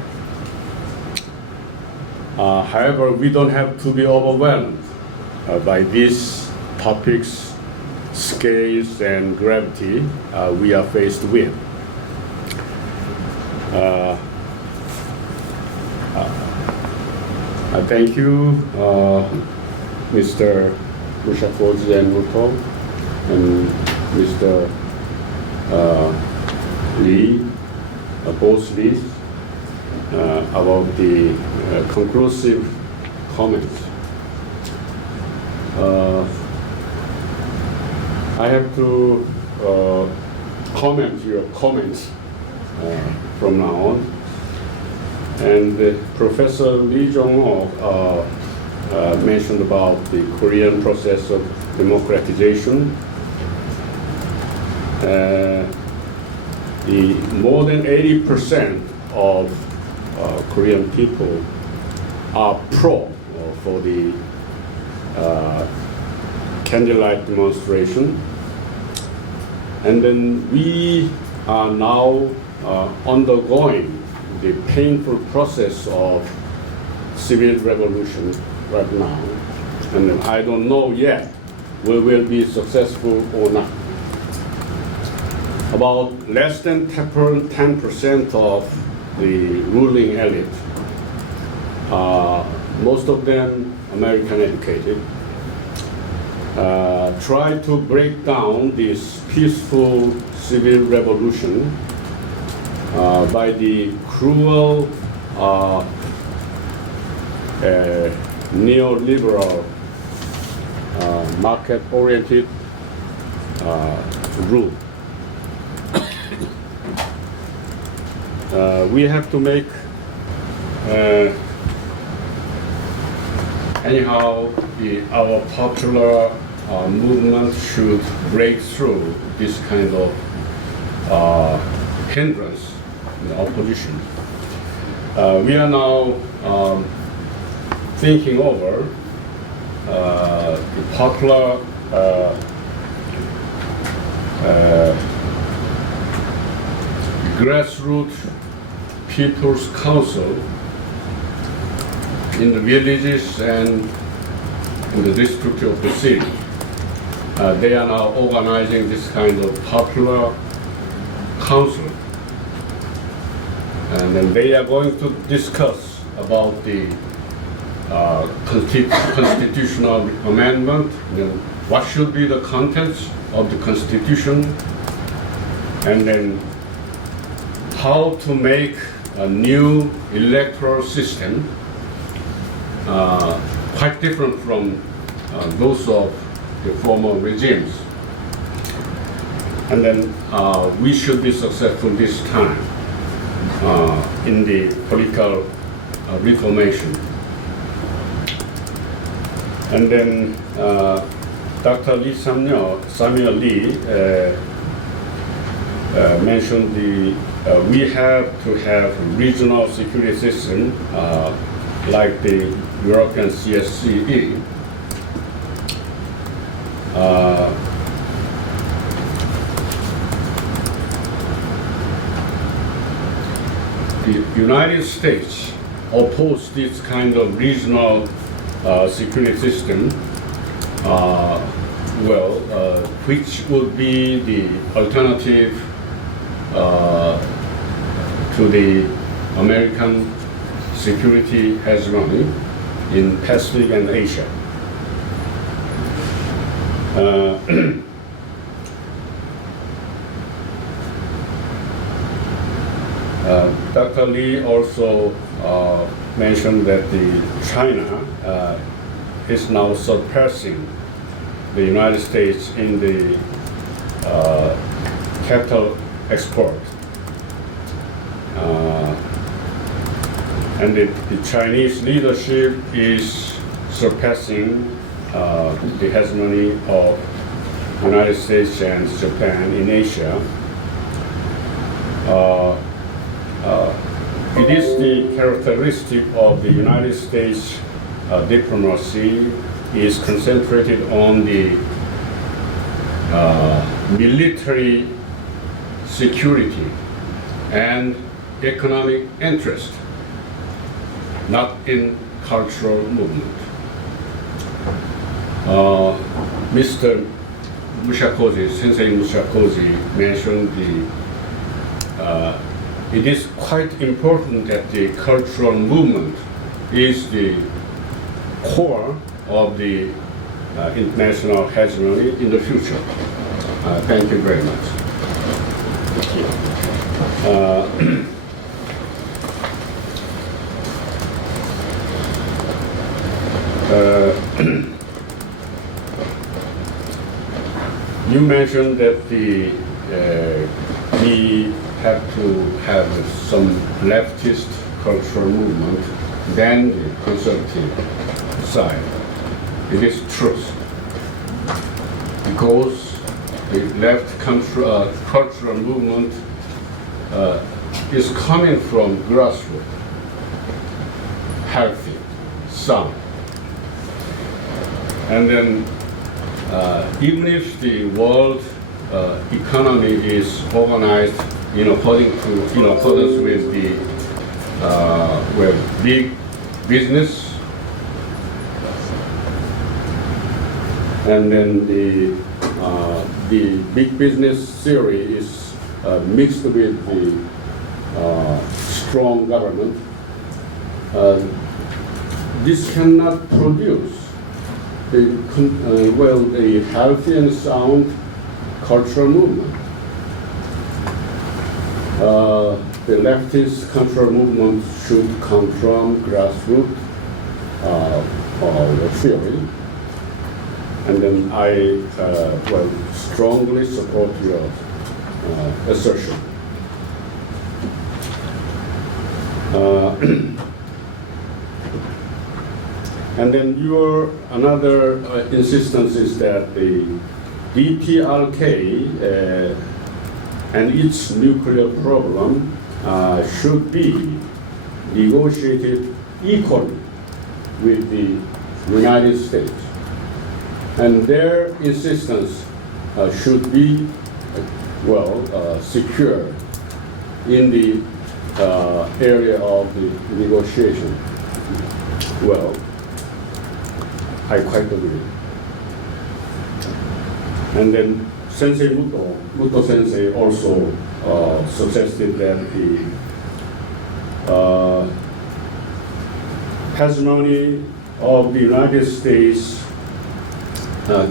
However, we don't have to be overwhelmed by these topics, scales, and gravity we are faced with. I thank you, Mr. Mushakoji and Muto, and Mr. Lee, both Lees, about the conclusive comments. I have to comment your comments from now on. And Professor Lee Jung mentioned about the Korean process of democratization. The more than 80% of Korean people are pro for the candlelight demonstration. And then we are now undergoing the painful process of civil revolution right now. And then I don't know yet we will be successful or not. About less than 10% of the ruling elite, most of them American educated, try to break down this peaceful civil revolution by the cruel neoliberal market-oriented rule. We have to make anyhow our popular movement should break through this kind of hindrance in the opposition. We are now thinking over the popular grassroots People's Council in the villages and in the district of the city. They are now organizing this kind of popular council. And then they are going to discuss about the constitutional amendment, what should be the contents of the constitution, and then how to make a new electoral system quite different from those of the former regimes. And then we should be successful this time in the political reformation. And then Dr. Samuel Lee mentioned we have to have regional security system like the European CSCE. the United States oppose this kind of regional security system, which would be the alternative to the American security hegemony in Pacific and Asia. Dr. Lee also mentioned that China is now surpassing the United States in the capital export. And the Chinese leadership is surpassing the hegemony of United States and Japan in Asia. It is the characteristic of the United States diplomacy is concentrated on the military security and economic interest, not in cultural movement. Mr. Mushakoji, Sensei Mushakoji mentioned it is quite important that the cultural movement is the core of the international hegemony in the future. Thank you very much. You mentioned that we have to have some leftist cultural movement than the conservative side. It is true, because the left cultural movement is coming from grassroots, healthy, sound. And then even if the world economy is organized in accordance with the big business, and then the big business theory is mixed with the strong government, this cannot produce the healthy and sound cultural movement. The leftist cultural movement should come from grassroots theory, and then I strongly support your assertion. And then your another insistence is that the DPRK and its nuclear program should be negotiated equally with the United States. And their insistence should be secure in the area of the negotiation. Well, I quite agree. And then Sensei Muto Sensei also suggested that the hegemony of the United States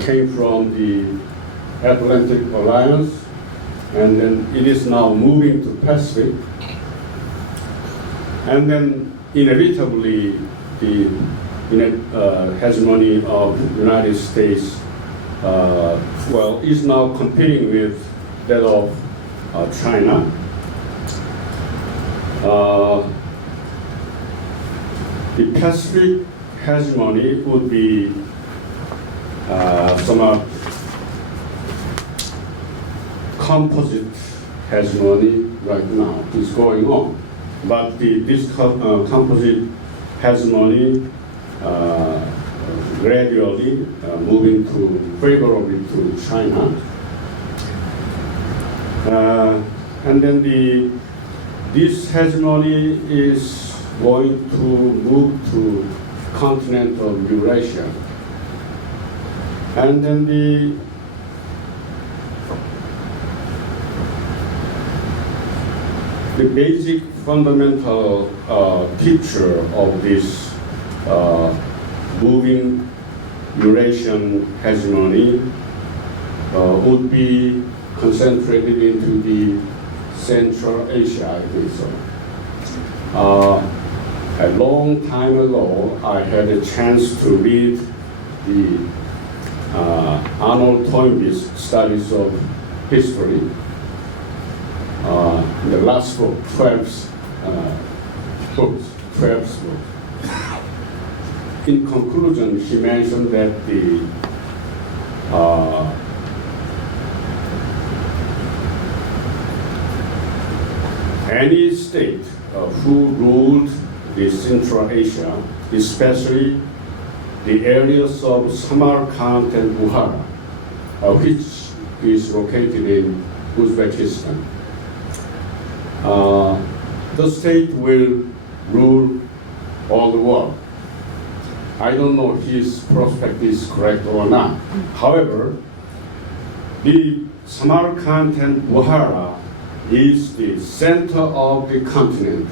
came from the Atlantic Alliance, and then it is now moving to Pacific, and then inevitably the hegemony of the United States is now competing with that of China. The Pacific hegemony would be somewhat composite hegemony right now is going on, but this composite hegemony gradually moving favorably to China. And then this hegemony is going to move to continent of Eurasia. And then the basic fundamental picture of this moving Eurasian hegemony would be concentrated into the Central Asia, I think so. A long time ago, I had a chance to read the Arnold Toynbee's Studies of History. The last book, 12 books. In conclusion, he mentioned that any state who ruled the Central Asia, especially the areas of Samarkand and Bukhara, which is located in Uzbekistan, the state will rule all the world. I don't know if his prospect is correct or not. However, the Samarkand and Bukhara is the center of the continent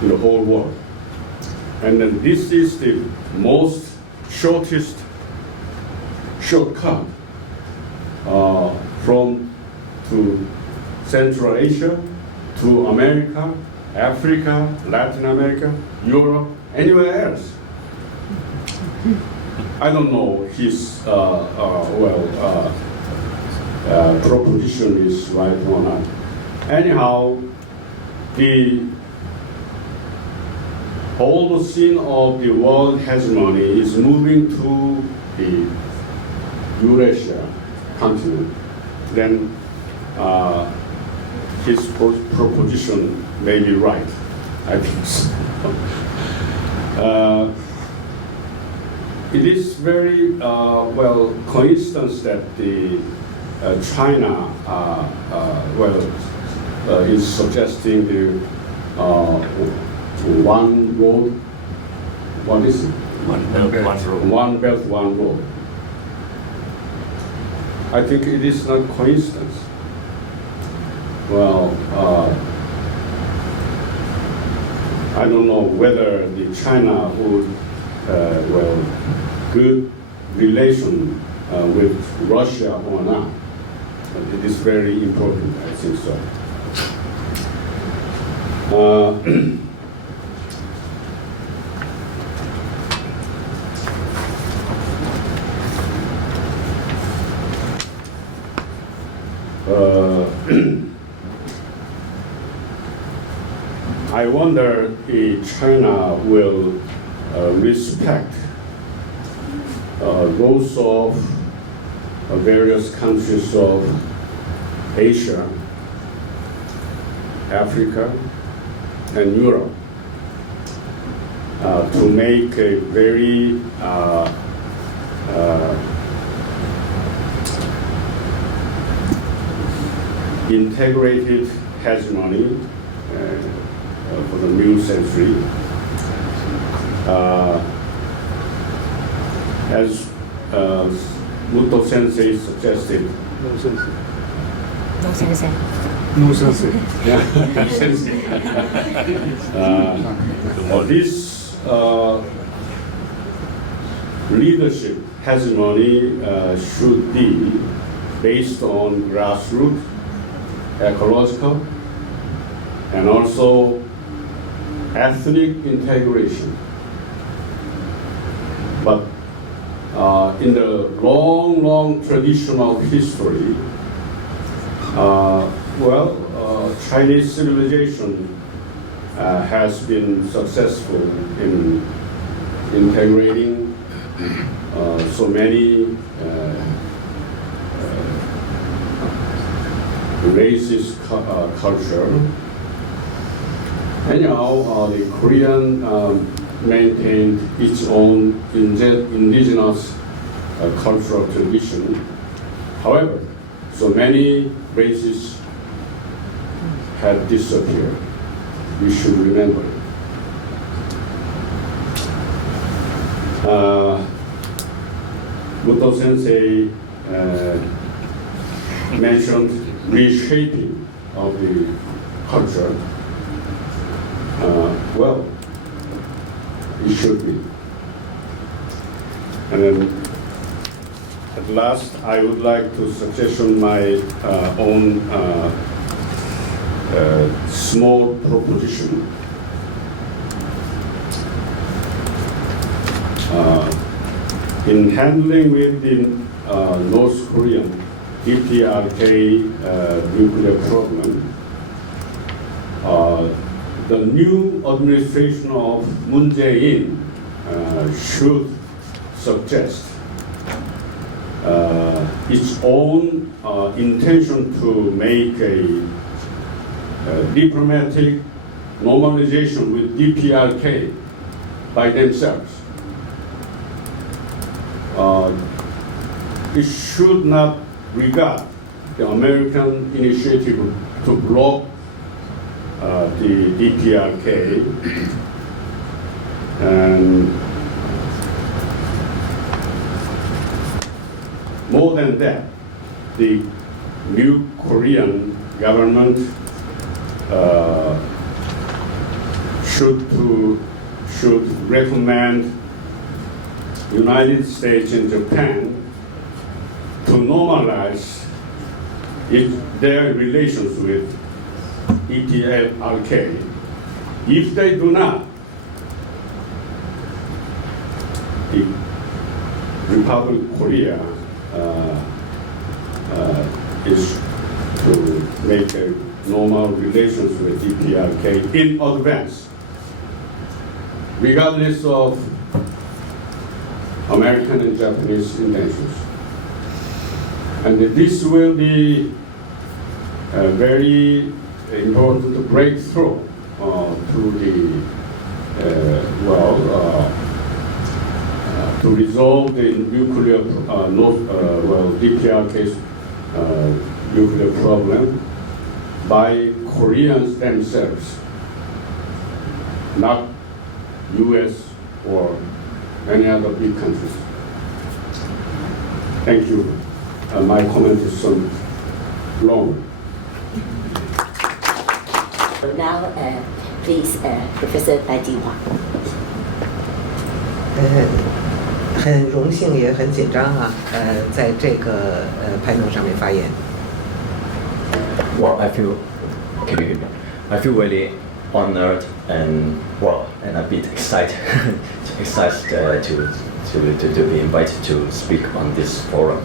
in the whole world. And then this is the most shortest shortcut from to Central Asia to America, Africa, Latin America, Europe, anywhere else. I don't know his proposition is right or not. Anyhow, the whole scene of the world hegemony is moving to the Eurasia continent. Then his proposition may be right, I think so. It is very coincidence that the China is suggesting the one road. What is it? One belt, one road. One belt, one road. I think it is not coincidence. Well, I don't know whether the China would good relation with Russia or not. But it is very important, I think so. I wonder if China will respect those of various countries of Asia, Africa, and Europe to make a very integrated hegemony for the new century. As Muto Sensei suggested. No sensei. No sensei. This leadership hegemony should be based on grassroots, ecological, and also ethnic integration. But in the long traditional history, Chinese civilization has been successful in integrating so many racist culture. Anyhow, the Korean maintained its own indigenous cultural tradition. However, so many races had disappeared. We should remember it. Muto Sensei mentioned reshaping of the culture. Well, it should be. And then at last, I would like to suggest my own small proposition. In handling with the North Korean DPRK nuclear problem, the new administration of Moon Jae-in should suggest its own intention to make a diplomatic normalization with DPRK by themselves. It should not regard the American initiative to block the DPRK, and more than that, the new Korean government should recommend United States and Japan to normalize their relations with EPLRK. If they do not, the Republic of Korea is to make a normal relations with EPLRK in advance, regardless of American and Japanese intentions. And this will be a very important breakthrough to the to resolve the nuclear DPRK's nuclear problem by Koreans themselves, not U.S. or any other big countries. Thank you. My comment is some long. Now, please, Professor Jinhua. 很荣幸也很紧张啊，在这个panel上面发言。Well, I feel really honored and a bit excited to be invited to speak on this forum.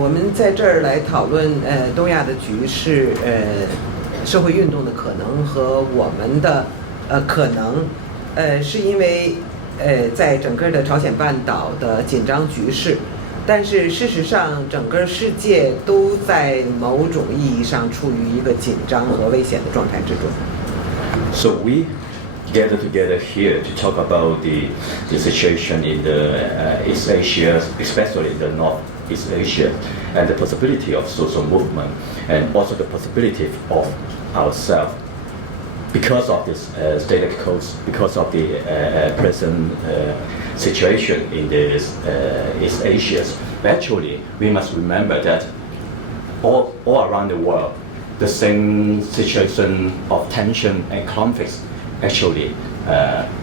我们在这儿来讨论东亚的局势，社会运动的可能和我们的可能，是因为在整个的朝鲜半岛的紧张局势，但是事实上整个世界都在某种意义上处于一个紧张和危险的状态之中。So we gathered together here to talk about the situation in the East Asia, especially the Northeast Asia, and the possibility of social movement, and also the possibility of ourselves. Because of this status quo, because of the present situation in the East Asia, actually we must remember that all around the world, the same situation of tension and conflicts actually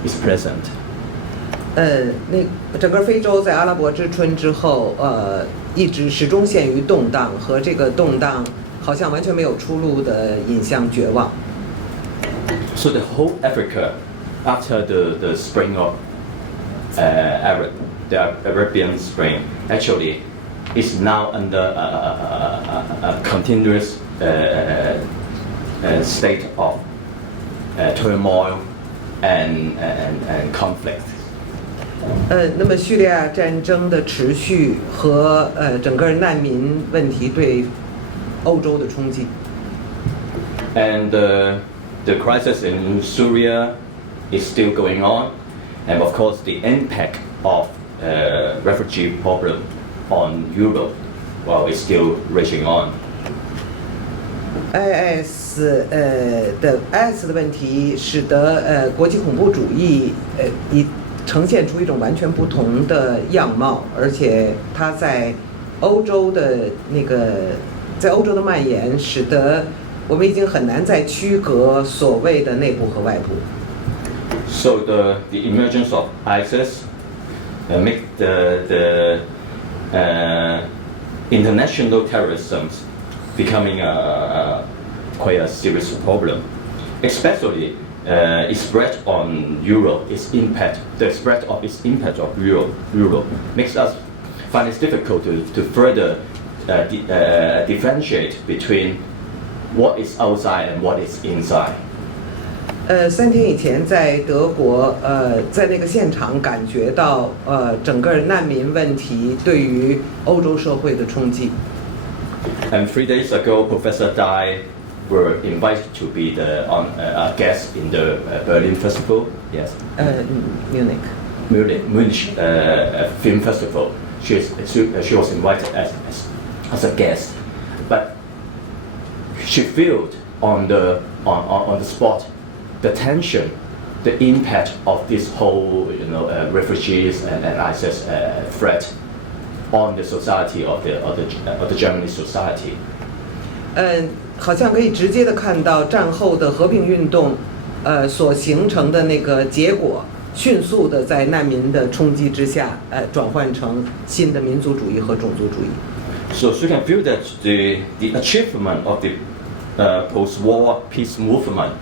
is present. 整个非洲在阿拉伯之春之后，一直始终陷于动荡，和这个动荡好像完全没有出路的引向绝望。So the whole Africa, after the spring of the Arabian Spring, actually is now under a continuous state of turmoil and conflict. 那么叙利亚战争的持续和整个难民问题对欧洲的冲击。And the crisis in Syria is still going on, and of course the impact of refugee problem on Europe, is still raging on. IS 的问题，使得国际恐怖主义呈现出一种完全不同的样貌，而且它在欧洲的蔓延，使得我们已经很难再区隔所谓的内部和外部。So the emergence of ISIS make the international terrorism becoming quite a serious problem, especially its spread on Europe. The spread of its impact of Europe makes us find it difficult to further differentiate between what is outside and what is inside. 3天以前在德国，在那个现场感觉到整个难民问题对于欧洲社会的冲击。And 3 days ago, Professor Dai were invited to be a guest in the Berlin Festival. Yes. Munich Film Festival. She was invited as a guest, but she felt on the spot the tension, the impact of this whole refugees and ISIS threat on the society of the German society. 好像可以直接的看到战后的和平运动，所形成的那个结果，迅速的在难民的冲击之下，转换成新的民族主义和种族主义。So you can feel that the achievement of the post-war peace movement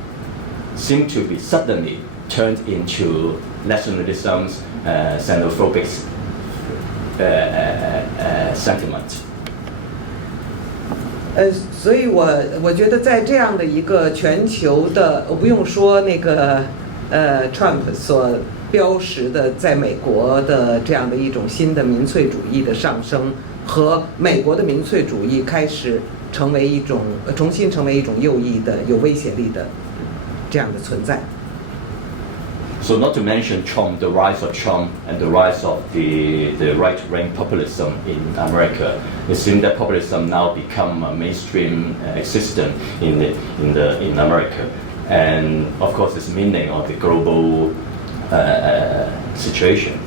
seem to be suddenly turned into nationalism, xenophobic sentiment. 所以我觉得在这样的一个全球的，不用说那个Trump 所标识的在美国的这样的一种新的民粹主义的上升，和美国的民粹主义开始重新成为一种右翼的有威胁力的这样的存在。So not to mention Trump, the rise of Trump and the rise of the right-wing populism in America. It seems that populism now become a mainstream existence in America, and of course it's meaning of the global situation.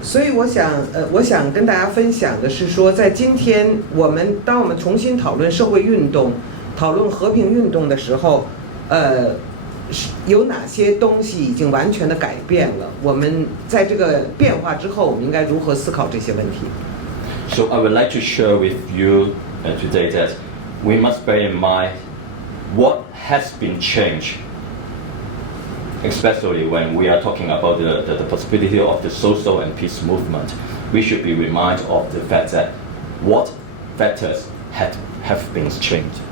所以我想跟大家分享的是说，在今天当我们重新讨论社会运动、讨论和平运动的时候，有哪些东西已经完全的改变了？我们在这个变化之后，我们应该如何思考这些问题 So I would like to share with you today that we must bear in mind what has been changed, especially when we are talking about the possibility of the social and peace movement. We should be reminded of the fact that what factors have been changed.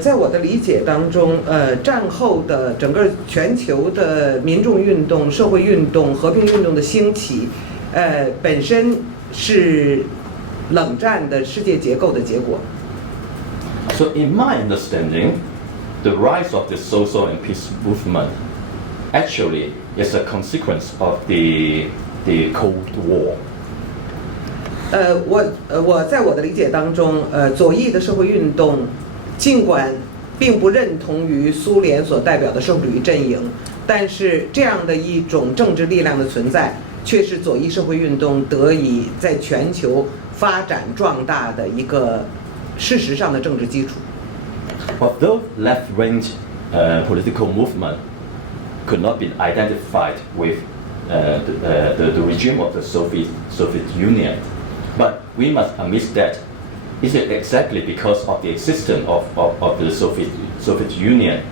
在我的理解当中，战后的整个全球的民众运动、社会运动、和平运动的兴起，本身是冷战的世界结构的结果。So in my understanding, the rise of the social and peace movement actually is a consequence of the Cold War. 我在我的理解当中，左翼的社会运动。尽管并不认同于苏联所代表的社会主义阵营，但是这样的一种政治力量的存在，却是左翼社会运动得以在全球发展壮大的一个事实上的政治基础。Although left-wing political movement could not be identified with the regime of the Soviet Union, but we must admit that. Is it exactly because of the existence of the Soviet Union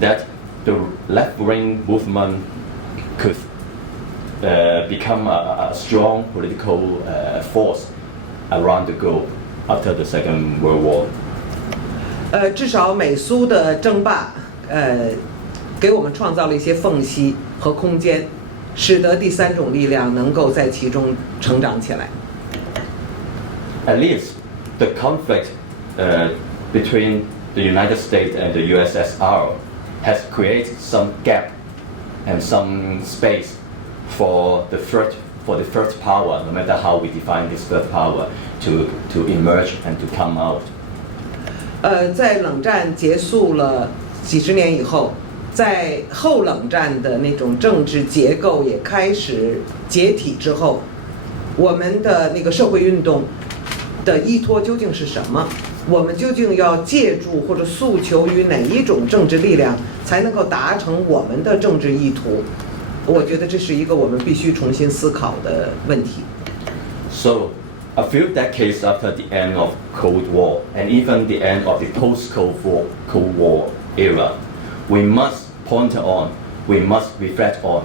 that the left-wing movement could become a strong political force around the globe after the Second World War? 至少美苏的争霸，给我们创造了一些缝隙和空间，使得第三种力量能够在其中成长起来。At least the conflict between the United States and the USSR has created some gap and some space for the third for the first power, no matter how we define this first power, to emerge and to come out. 在冷战结束了几十年以后，在后冷战的那种政治结构也开始解体之后，我们的那个社会运动的依托究竟是什么？我们究竟要借助或者诉求于哪一种政治力量，才能够达成我们的政治意图？我觉得这是一个我们必须重新思考的问题。So, a few decades after the end of Cold War and even the end of the post-Cold War era, we must ponder on, we must reflect on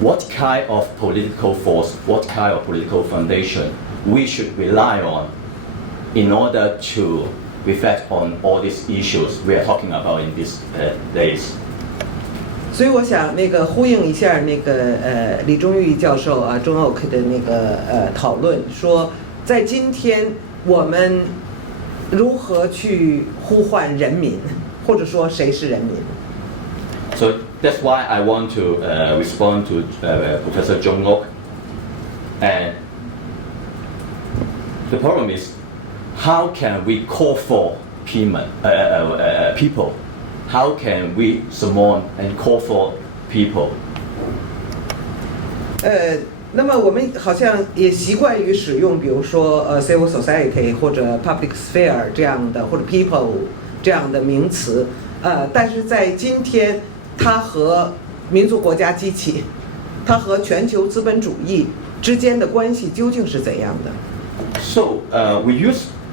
what kind of political force, what kind of political foundation we should rely on in order to reflect on all these issues we are talking about in these days. 所以我想那个呼应一下那个李忠玉教授啊中 OK 的那个讨论，说在今天我们如何去呼唤人民，或者说谁是人民。So that's why I want to respond to Professor Jung. And the problem is, how can we call for people? How can we summon and call for people? 那么我们好像也习惯于使用，比如说civil society 或者 public sphere 这样的，或者 people 这样的名词，但是在今天，它和民族国家机器，它和全球资本主义之间的关系究竟是怎样的？ So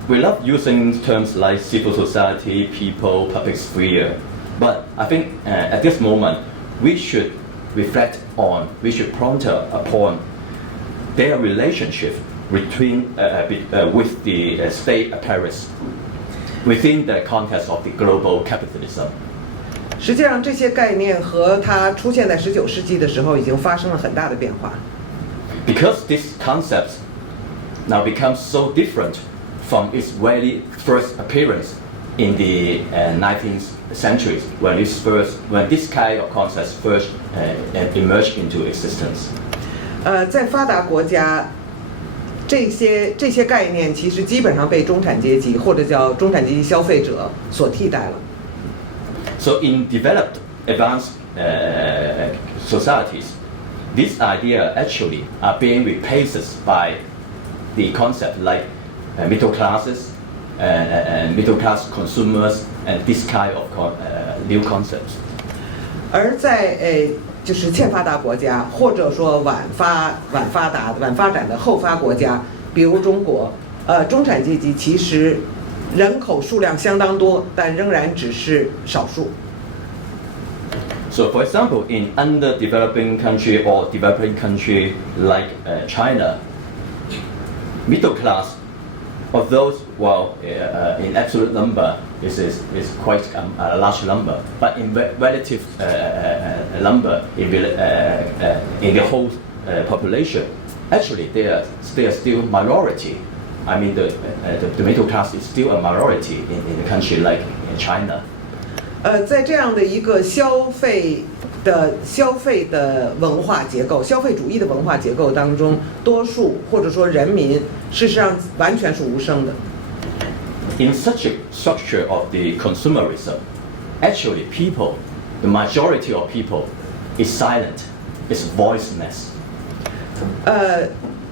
we love using terms like civil society, people, public sphere, but I think at this moment we should reflect on, we should ponder upon their relationship between with the state apparatus within the context of the global capitalism. 实际上，这些概念和它出现在19世纪的时候已经发生了很大的变化。Because these concepts now become so different from its very first appearance in the 19th century, when this kind of concepts first emerged into existence. 在发达国家，这些概念其实基本上被中产阶级或者叫中产阶级消费者所替代了。So in developed, advanced societies, these ideas actually are being replaced by the concept like middle classes, middle class consumers, and this kind of new concepts. 而在就是欠发达国家，或者说晚发展的后发国家，比如中国，中产阶级其实人口数量相当多，但仍然只是少数。So, for example, in underdeveloping country or developing country like China, middle class of those, well, in absolute number, is quite a large number, but in relative number in the whole population, actually they are still minority. I mean, the middle class is still a minority in a country like China. 在这样的一个消费的文化结构、消费主义的文化结构当中，多数或者说人民，事实上完全是无声的。In such a structure of the consumerism, actually people, the majority of people, is silent, is voiceless.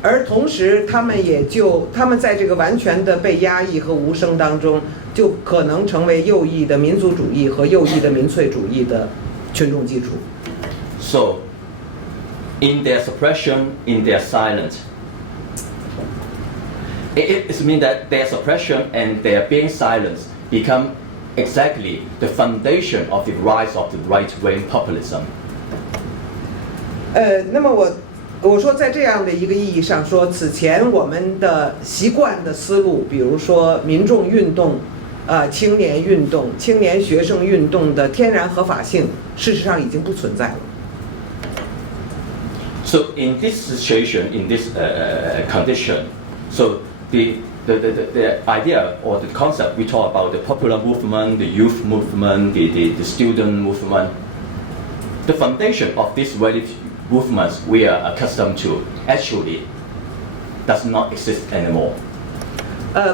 而同时，他们在这个完全的被压抑和无声当中，就可能成为右翼的民族主义和右翼的民粹主义的群众基础。So, in their suppression, in their silence, it means that their suppression and their being silenced become exactly the foundation of the rise of the right-wing populism. 那么我说，在这样的一个意义上说，此前我们的习惯的思路，比如说民众运动、青年运动、青年学生运动的天然合法性，事实上已经不存在了。So in this situation, in this condition, so the idea or the concept we talk about, the popular movement, the youth movement, the student movement, the foundation of this very movements we are accustomed to actually does not exist anymore.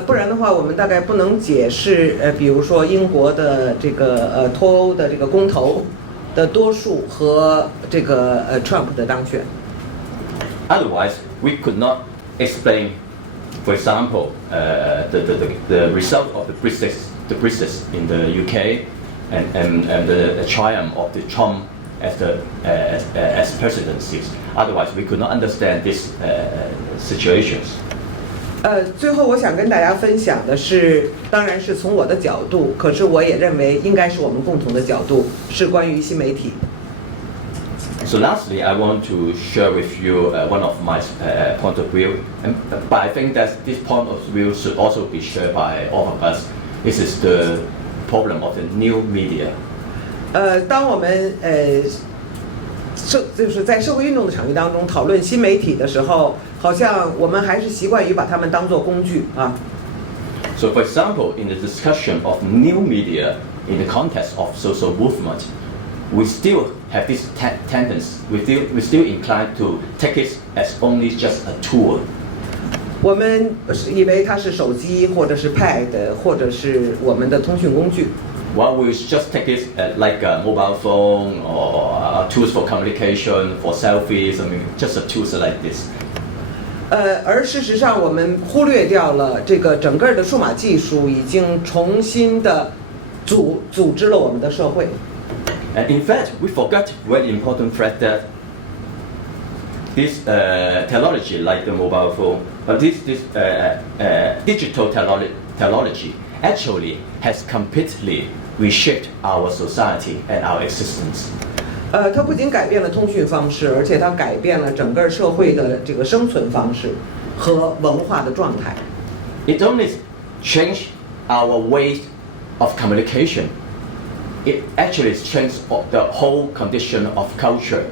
不然的话，我们大概不能解释比如说英国的这个脱欧的这个公投的多数和这个Trump 的当选。Otherwise, we could not explain, for example, the result of the Brexit in the UK and the triumph of the Trump as presidencies. Otherwise, we could not understand these situations. 最后我想跟大家分享的是，当然是从我的角度，可是我也认为应该是我们共同的角度，是关于新媒体。So lastly, I want to share with you one of my point of view, but I think that this point of view should also be shared by all of us. This is the problem of the new media. 当我们就是在社会运动的场域当中讨论新媒体的时候，好像我们还是习惯于把它们当作工具啊。So, for example, in the discussion of new media in the context of social movement, we still have this tendency. We still inclined to take it as only just a tool. 我们以为它是手机，或者是 Pad， 或者是我们的通讯工具。Well, we just take it like a mobile phone or tools for communication, for selfies. I mean, just a tools like this. 而事实上，我们忽略掉了这个整个的数码技术已经重新的组织了我们的社会。And in fact, we forgot very important fact that this technology, like the mobile phone, this digital technology actually has completely reshaped our society and our existence. 它不仅改变了通讯方式，而且它改变了整个社会的这个生存方式和文化的状态。It only changed our way of communication. It actually changed the whole condition of culture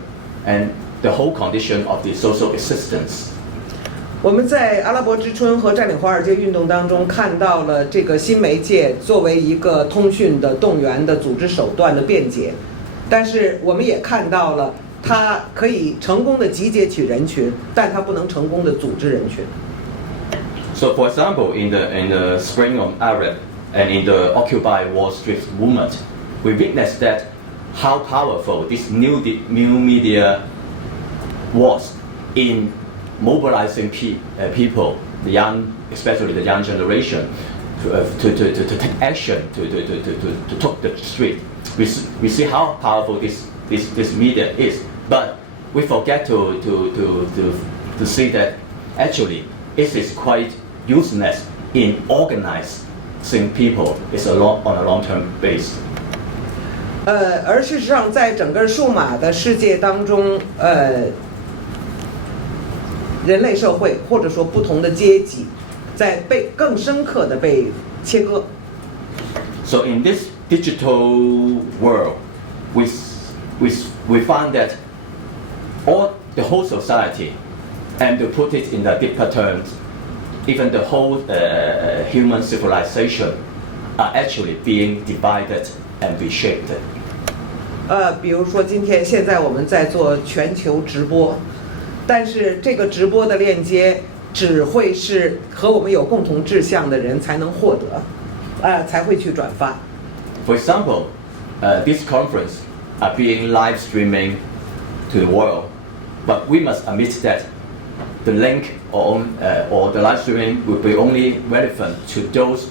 and the whole condition of the social existence. 我们在阿拉伯之春和占领华尔街运动当中看到了这个新媒介作为一个通讯的动员的组织手段的便捷，但是我们也看到了它可以成功的集结起人群，但它不能成功的组织人群。So, for example, in the spring of Arab and in the Occupy Wall Street movement, we witnessed that how powerful this new media was in mobilizing people, the young, especially the young generation, to take action, to talk the street. We see how powerful this media is, but we forget to see that actually it is quite useless in organizing people. It's on a long-term basis. 而事实上，在整个数码的世界当中，人类社会或者说不同的阶级，在被更深刻的被切割。So in this digital world, we find that the whole society, and to put it in the deeper terms, even the whole human civilization are actually being divided and reshaped. 比如说现在我们在做全球直播，但是这个直播的链接只会是和我们有共同志向的人才能获得，才会去转发。For example, this conference are being live streaming to the world, but we must admit that the link or the live streaming will be only relevant to those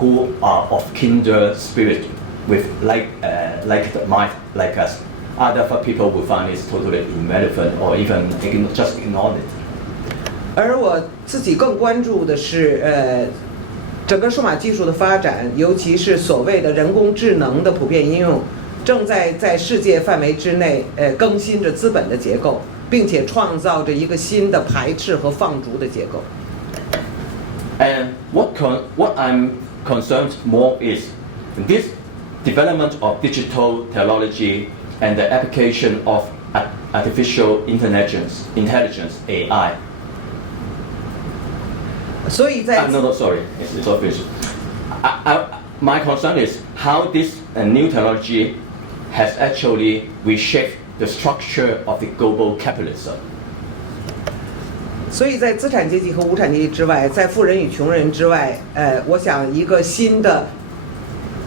who are of kindred spirit, with like mind like us. Other people will find it totally irrelevant or even just ignore it. 而我自己更关注的是，整个数码技术的发展，尤其是所谓的人工智能的普遍应用，正在世界范围之内，更新着资本的结构，并且创造着一个新的排斥和放逐的结构。And what I'm concerned more is this development of digital technology and the application of artificial intelligence, AI. 所以在 No, sorry, it's not finished. My concern is how this new technology has actually reshaped the structure of the global capitalism. 所以在资产阶级和无产阶级之外，在富人与穷人之外，我想一个新的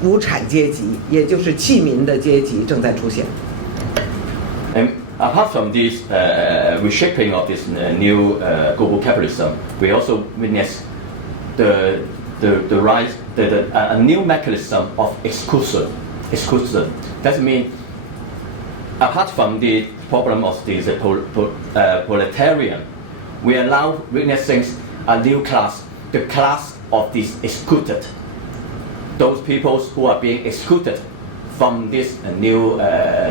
无产阶级，也就是弃民的阶级正在出现。And apart from this reshaping of this new global capitalism, we also witness the rise, a new mechanism of exclusion. That means, apart from the problem of this proletarian, we are now witnessing a new class, the class of these excluded. Those people who are being excluded from this new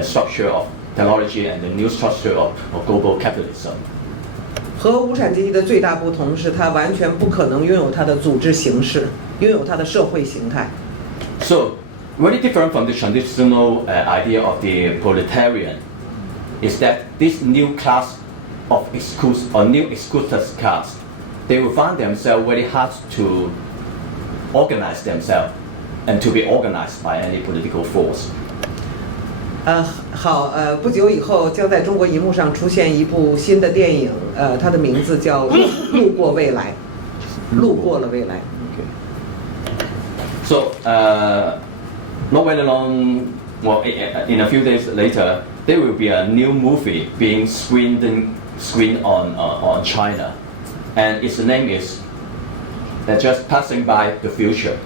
structure of technology and the new structure of global capitalism. 和无产阶级的最大不同是，它完全不可能拥有它的组织形式，拥有它的社会形态。So, very different from the traditional idea of the proletarian is that this new class of new excluded class, they will find themselves very hard to organize themselves and to be organized by any political force. 好，不久以后将在中国荧幕上出现一部新的电影，它的名字叫《路过未来》，路过了未来。So, not very long, well, in a few days later, there will be a new movie being screened on China, and its name is Just Passing by the Future.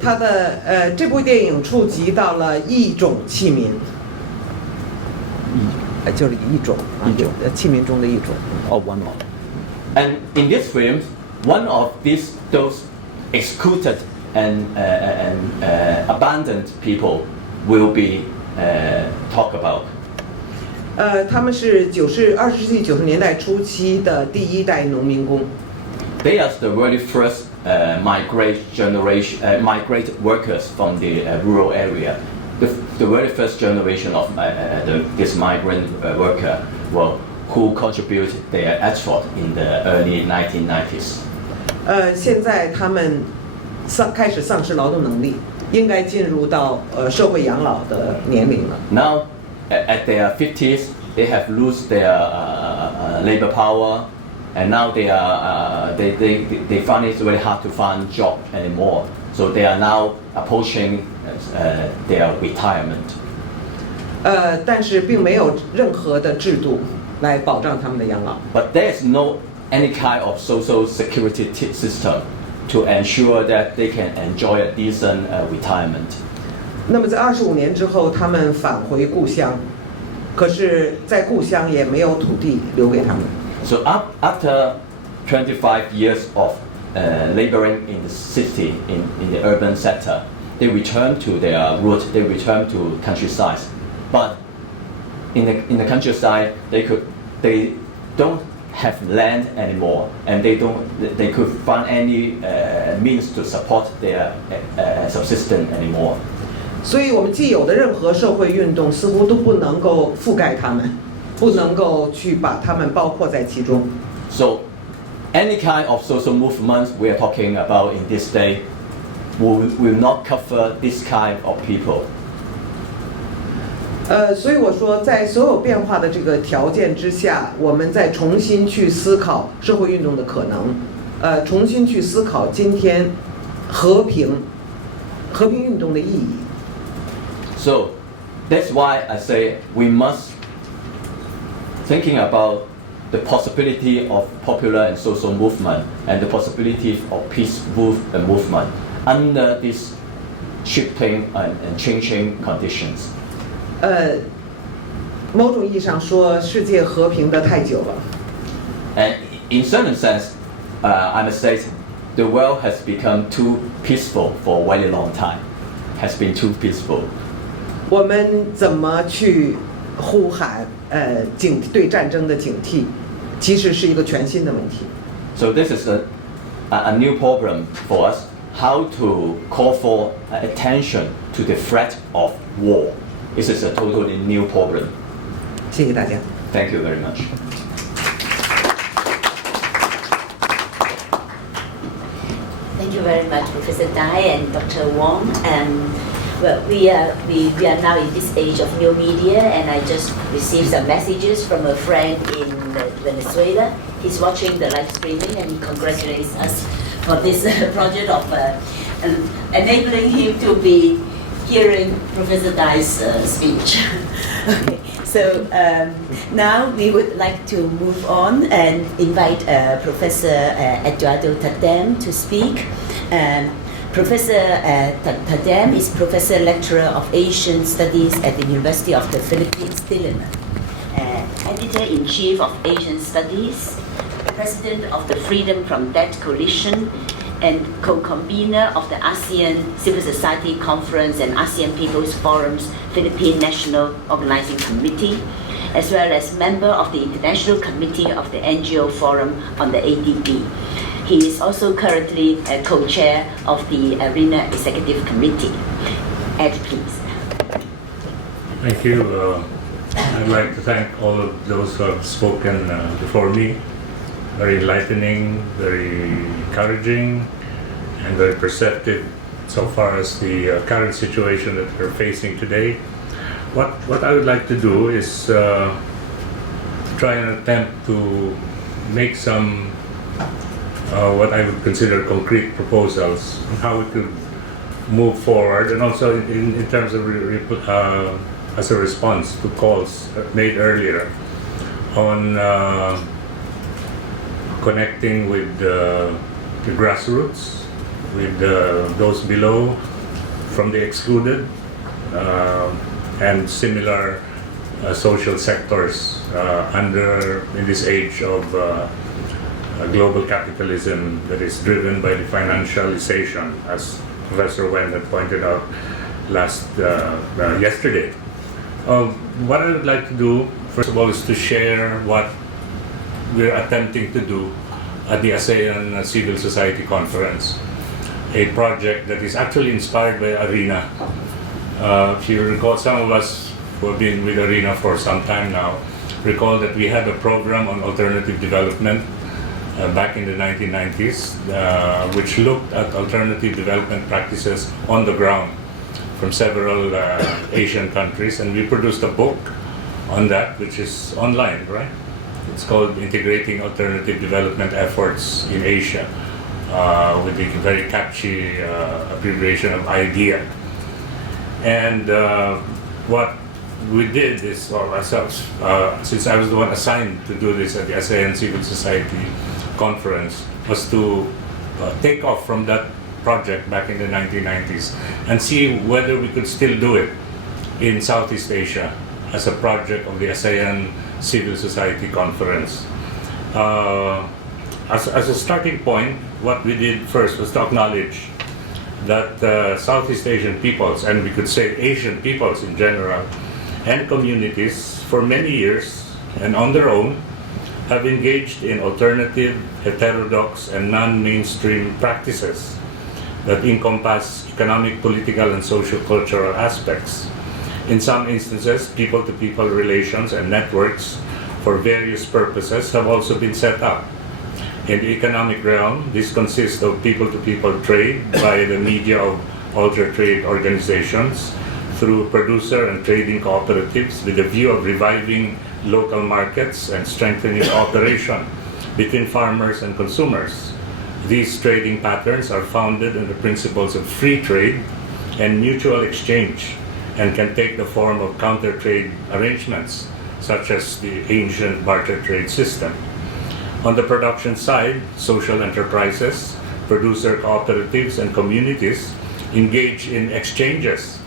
它的这部电影触及到了异种弃民，就是异种啊，弃民中的异种。Oh, one more. And in this film, one of those excluded and abandoned people will be talked about. 他们是20世纪90年代初期的第一代农民工。They are the very first migrate workers from the rural area. The very first generation of this migrant worker, who contribute their effort in the early 1990s. 现在他们开始丧失劳动能力，应该进入到社会养老的年龄了。Now, at their 50s, they have lost their labor power. And now they find it very hard to find job anymore. So they are now approaching their retirement. 但是并没有任何的制度来保障他们的养老。But there is no any kind of social security system to ensure that they can enjoy a decent retirement. 那么在25年之后，他们返回故乡，可是，在故乡也没有土地留给他们。So after 25 years of laboring in the city, in the urban sector, they return to their root. They return to countryside, but in the countryside, they don't have land anymore, and they could find any means to support their subsistence anymore. 所以，我们既有的任何社会运动似乎都不能够覆盖他们。不能够去把他们包括在其中。So, any kind of social movement we are talking about in this day will not cover this kind of people. 所以我说，在所有变化的这个条件之下，我们再重新去思考社会运动的可能，重新去思考今天和平运动的意义。So, that's why I say we must thinking about the possibility of popular and social movement and the possibility of peace movement under these shifting and changing conditions. 某种意义上说，世界和平的太久了。And in certain sense, I must say, the world has become too peaceful for a very long time. Has been too peaceful. 我们怎么去呼喊对战争的警惕，其实是一个全新的问题。So this is a new problem for us. How to call for attention to the threat of war. This is a totally new problem. 谢谢大家。Thank you very much. Thank you very much, Professor Dai and Dr. Wong. Well, we are now in this age of new media, and I just received some messages from a friend in Venezuela. He's watching the live streaming, and he congratulates us for this project of enabling him to be hearing Professor Dai's speech. Okay, so now we would like to move on and invite Professor Eduardo Tadem to speak. Professor Tadem is Professor Lecturer of Asian Studies at the University of the Philippines, Diliman, Editor-in-Chief of Asian Studies, President of the Freedom from Debt Coalition, and co-convener of the ASEAN Civil Society Conference and ASEAN People's Forum's Philippine National Organizing Committee, as well as member of the International Committee of the NGO Forum on the ADB. He is also currently a co-chair of the ARENA Executive Committee. Ed, please. Thank you. I'd like to thank all of those who have spoken before me. Very enlightening, very encouraging, and very perceptive so far as the current situation that we're facing today. What I would like to do is try and attempt to make some what I would consider concrete proposals on how we could move forward, and also in terms of as a response to calls made earlier on connecting with the grassroots, with those below, from the excluded, and similar social sectors in this age of global capitalism that is driven by the financialization, as Professor Wen had pointed out yesterday. What I would like to do, first of all, is to share what we're attempting to do at the ASEAN Civil Society Conference, a project that is actually inspired by ARENA. If you recall, some of us who have been with ARENA for some time now recall that we had a program on alternative development back in the 1990s, which looked at alternative development practices on the ground from several Asian countries, and we produced a book on that, which is online, right? It's called Integrating Alternative Development Efforts in Asia, with the very catchy abbreviation of IDEA. And what we did is, or ourselves, since I was the one assigned to do this at the ASEAN Civil Society Conference, was to take off from that project back in the 1990s and see whether we could still do it in Southeast Asia as a project of the ASEAN Civil Society Conference. As a starting point, what we did first was to acknowledge that Southeast Asian peoples, and we could say Asian peoples in general, and communities for many years and on their own have engaged in alternative, heterodox, and non-mainstream practices that encompass economic, political, and socio-cultural aspects. In some instances, people-to-people relations and networks for various purposes have also been set up. In the economic realm, this consists of people-to-people trade via the media of ultra-trade organizations, through producer and trading cooperatives with the view of reviving local markets and strengthening cooperation between farmers and consumers. These trading patterns are founded on the principles of free trade and mutual exchange, and can take the form of counter-trade arrangements, such as the ancient barter trade system. On the production side, social enterprises, producer cooperatives, and communities engage in exchanges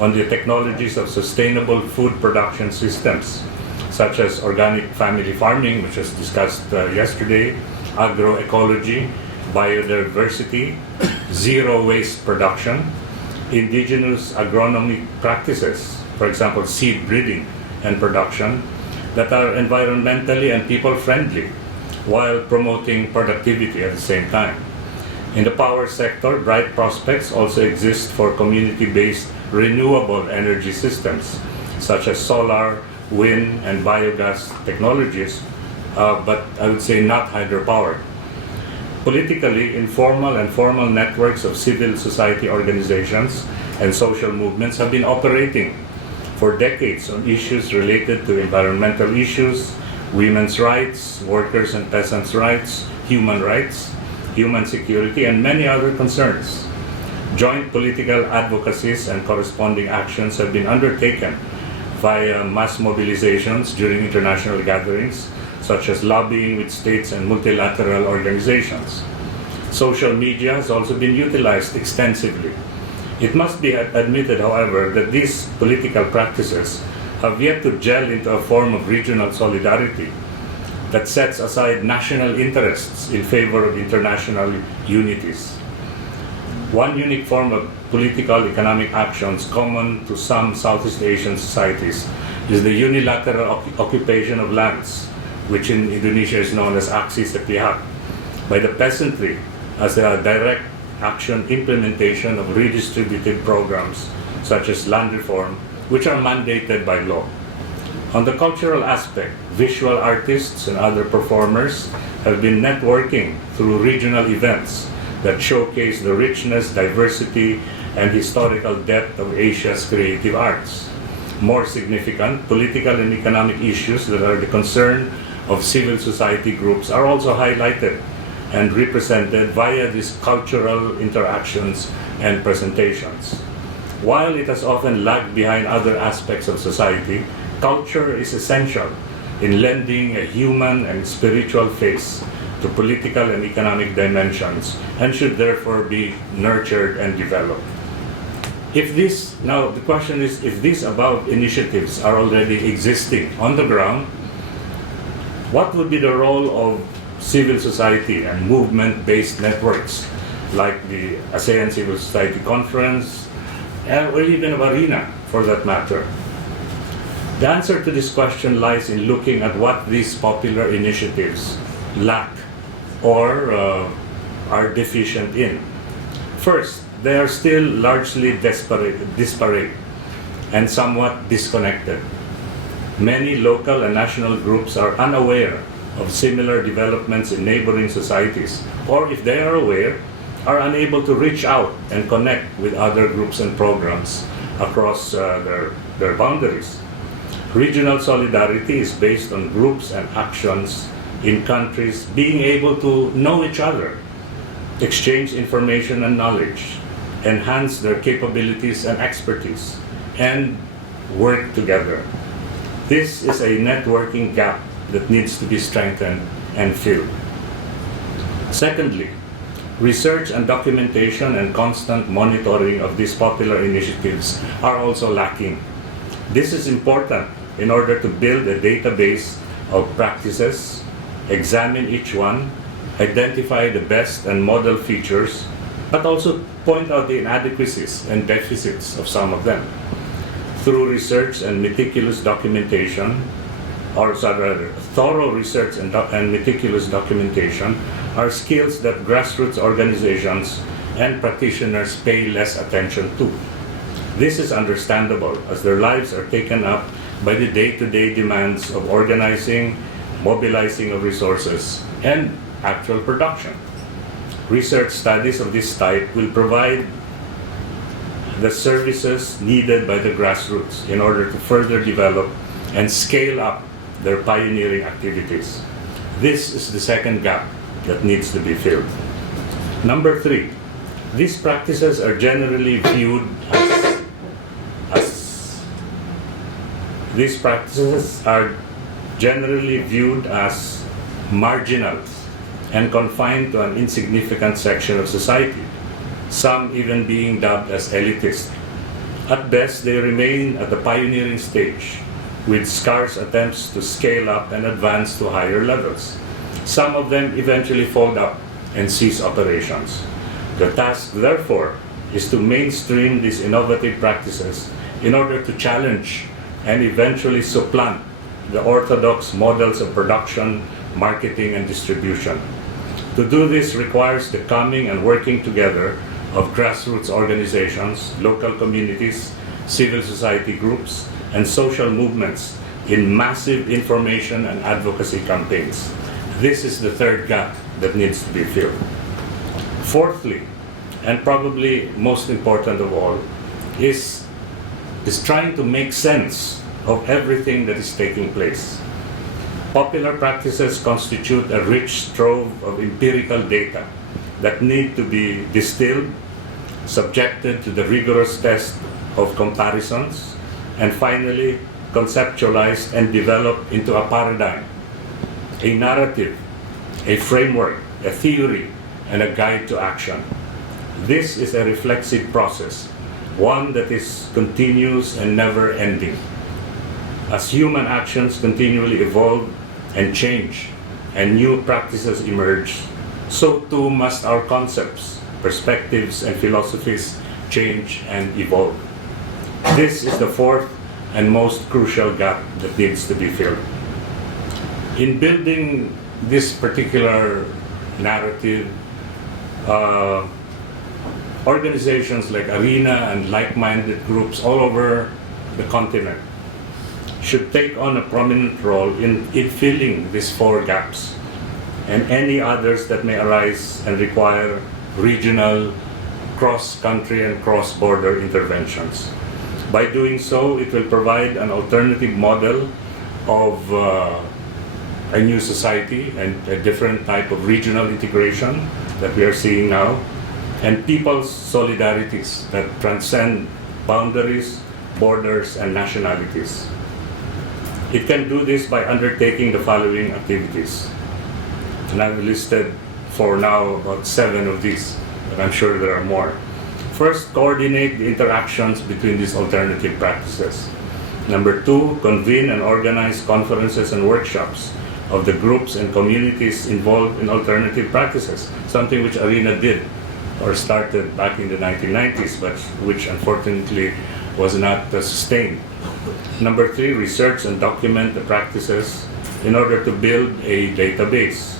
on the technologies of sustainable food production systems, such as organic family farming, which was discussed yesterday, agroecology, biodiversity, zero waste production, indigenous agronomic practices, for example, seed breeding and production, that are environmentally and people-friendly, while promoting productivity at the same time. In the power sector, bright prospects also exist for community-based renewable energy systems, such as solar, wind, and biogas technologies, but I would say not hydropowered. Politically, informal and formal networks of civil society organizations and social movements have been operating for decades on issues related to environmental issues, women's rights, workers' and peasants' rights, human security, and many other concerns. Joint political advocacies and corresponding actions have been undertaken via mass mobilizations during international gatherings, such as lobbying with states and multilateral organizations. Social media has also been utilized extensively. It must be admitted, however, that these political practices have yet to gel into a form of regional solidarity that sets aside national interests in favor of international unities. One unique form of political economic actions common to some Southeast Asian societies is the unilateral occupation of lands, which in Indonesia is known as aksi sepihak, by the peasantry as a direct action implementation of redistributive programs such as land reform, which are mandated by law. On the cultural aspect, visual artists and other performers have been networking through regional events that showcase the richness, diversity, and historical depth of Asia's creative arts. More significant, political and economic issues that are the concern of civil society groups are also highlighted and represented via these cultural interactions and presentations. While it has often lagged behind other aspects of society, culture is essential in lending a human and spiritual face to political and economic dimensions and should therefore be nurtured and developed. Now the question is, if these above initiatives are already existing on the ground, what would be the role of civil society and movement-based networks like the ASEAN Civil Society Conference, or even of ARENA for that matter? The answer to this question lies in looking at what these popular initiatives lack or are deficient in. First, they are still largely disparate and somewhat disconnected. Many local and national groups are unaware of similar developments in neighboring societies, or if they are aware, are unable to reach out and connect with other groups and programs across their boundaries. Regional solidarity is based on groups and actions in countries being able to know each other, exchange information and knowledge, enhance their capabilities and expertise, and work together. This is a networking gap that needs to be strengthened and filled. Secondly, research and documentation and constant monitoring of these popular initiatives are also lacking. This is important in order to build a database of practices, examine each one, identify the best and model features, but also point out the inadequacies and deficits of some of them. Through research and meticulous documentation, or rather, thorough research and meticulous documentation are skills that grassroots organizations and practitioners pay less attention to. This is understandable as their lives are taken up by the day-to-day demands of organizing, mobilizing of resources, and actual production. Research studies of this type will provide the services needed by the grassroots in order to further develop and scale up their pioneering activities. This is the second gap that needs to be filled. Number 3, these practices are generally viewed as marginal and confined to an insignificant section of society, some even being dubbed as elitist. At best, they remain at the pioneering stage, with scarce attempts to scale up and advance to higher levels. Some of them eventually fold up and cease operations. The task, therefore, is to mainstream these innovative practices in order to challenge and eventually supplant the orthodox models of production, marketing, and distribution. To do this requires the coming and working together of grassroots organizations, local communities, civil society groups, and social movements in massive information and advocacy campaigns. This is the third gap that needs to be filled. Fourthly, and probably most important of all, is trying to make sense of everything that is taking place. Popular practices constitute a rich trove of empirical data that need to be distilled, subjected to the rigorous test of comparisons, and finally conceptualized and developed into a paradigm, a narrative, a framework, a theory, and a guide to action. This is a reflexive process, one that is continuous and never ending. As human actions continually evolve and change, and new practices emerge, so too must our concepts, perspectives, and philosophies change and evolve. This is the fourth and most crucial gap that needs to be filled. In building this particular narrative, organizations like ARENA and like-minded groups all over the continent should take on a prominent role in filling these four gaps and any others that may arise and require regional, cross-country, and cross-border interventions. By doing so, it will provide an alternative model of a new society and a different type of regional integration that we are seeing now, and people's solidarities that transcend boundaries, borders, and nationalities. It can do this by undertaking the following activities. And I've listed for now about 7 of these, but I'm sure there are more. First, coordinate the interactions between these alternative practices. Number 2, convene and organize conferences and workshops of the groups and communities involved in alternative practices, something which ARENA did or started back in the 1990s, but which unfortunately was not sustained. Number 3, research and document the practices in order to build a database.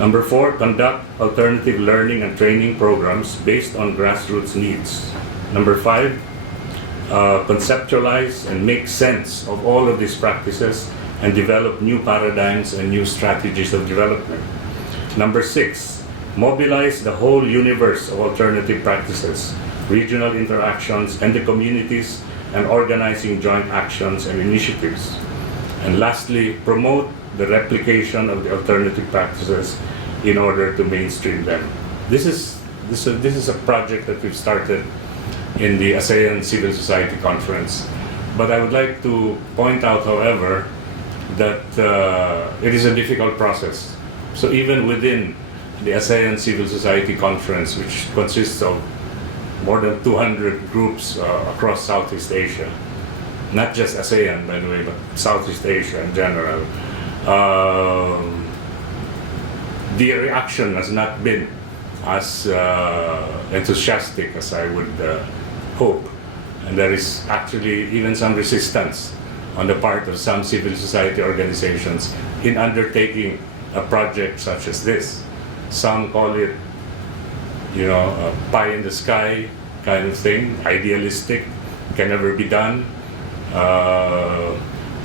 Number 4, conduct alternative learning and training programs based on grassroots needs. Number 5, conceptualize and make sense of all of these practices and develop new paradigms and new strategies of development. Number 6, mobilize the whole universe of alternative practices, regional interactions, and the communities, and organizing joint actions and initiatives. And lastly, promote the replication of the alternative practices in order to mainstream them. This is a project that we've started in the ASEAN Civil Society Conference. But I would like to point out, however, that it is a difficult process. So even within the ASEAN Civil Society Conference, which consists of more than 200 groups across Southeast Asia, not just ASEAN, by the way, but Southeast Asia in general, the reaction has not been as enthusiastic as I would hope. And there is actually even some resistance on the part of some civil society organizations in undertaking a project such as this. Some call it, a pie in the sky kind of thing, idealistic, can never be done,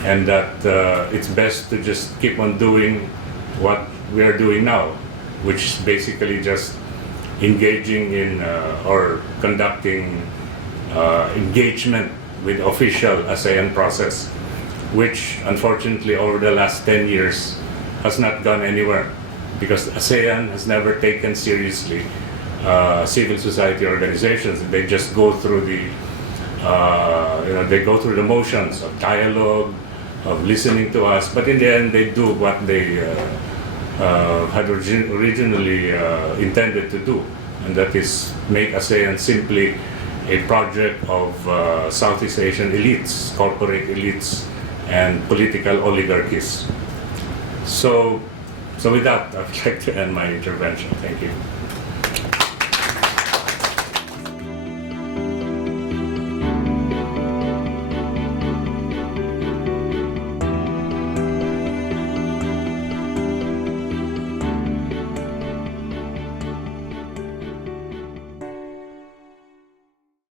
and that it's best to just keep on doing what we are doing now, which is basically just engaging in or conducting engagement with official ASEAN process, which unfortunately over the last 10 years has not gone anywhere, because ASEAN has never taken seriously civil society organizations. They just go through they go through the motions of dialogue, of listening to us, but in the end they do what they had originally intended to do, and that is make ASEAN simply a project of Southeast Asian elites, corporate elites, and political oligarchies. So with that, I'd like to end my intervention. Thank you.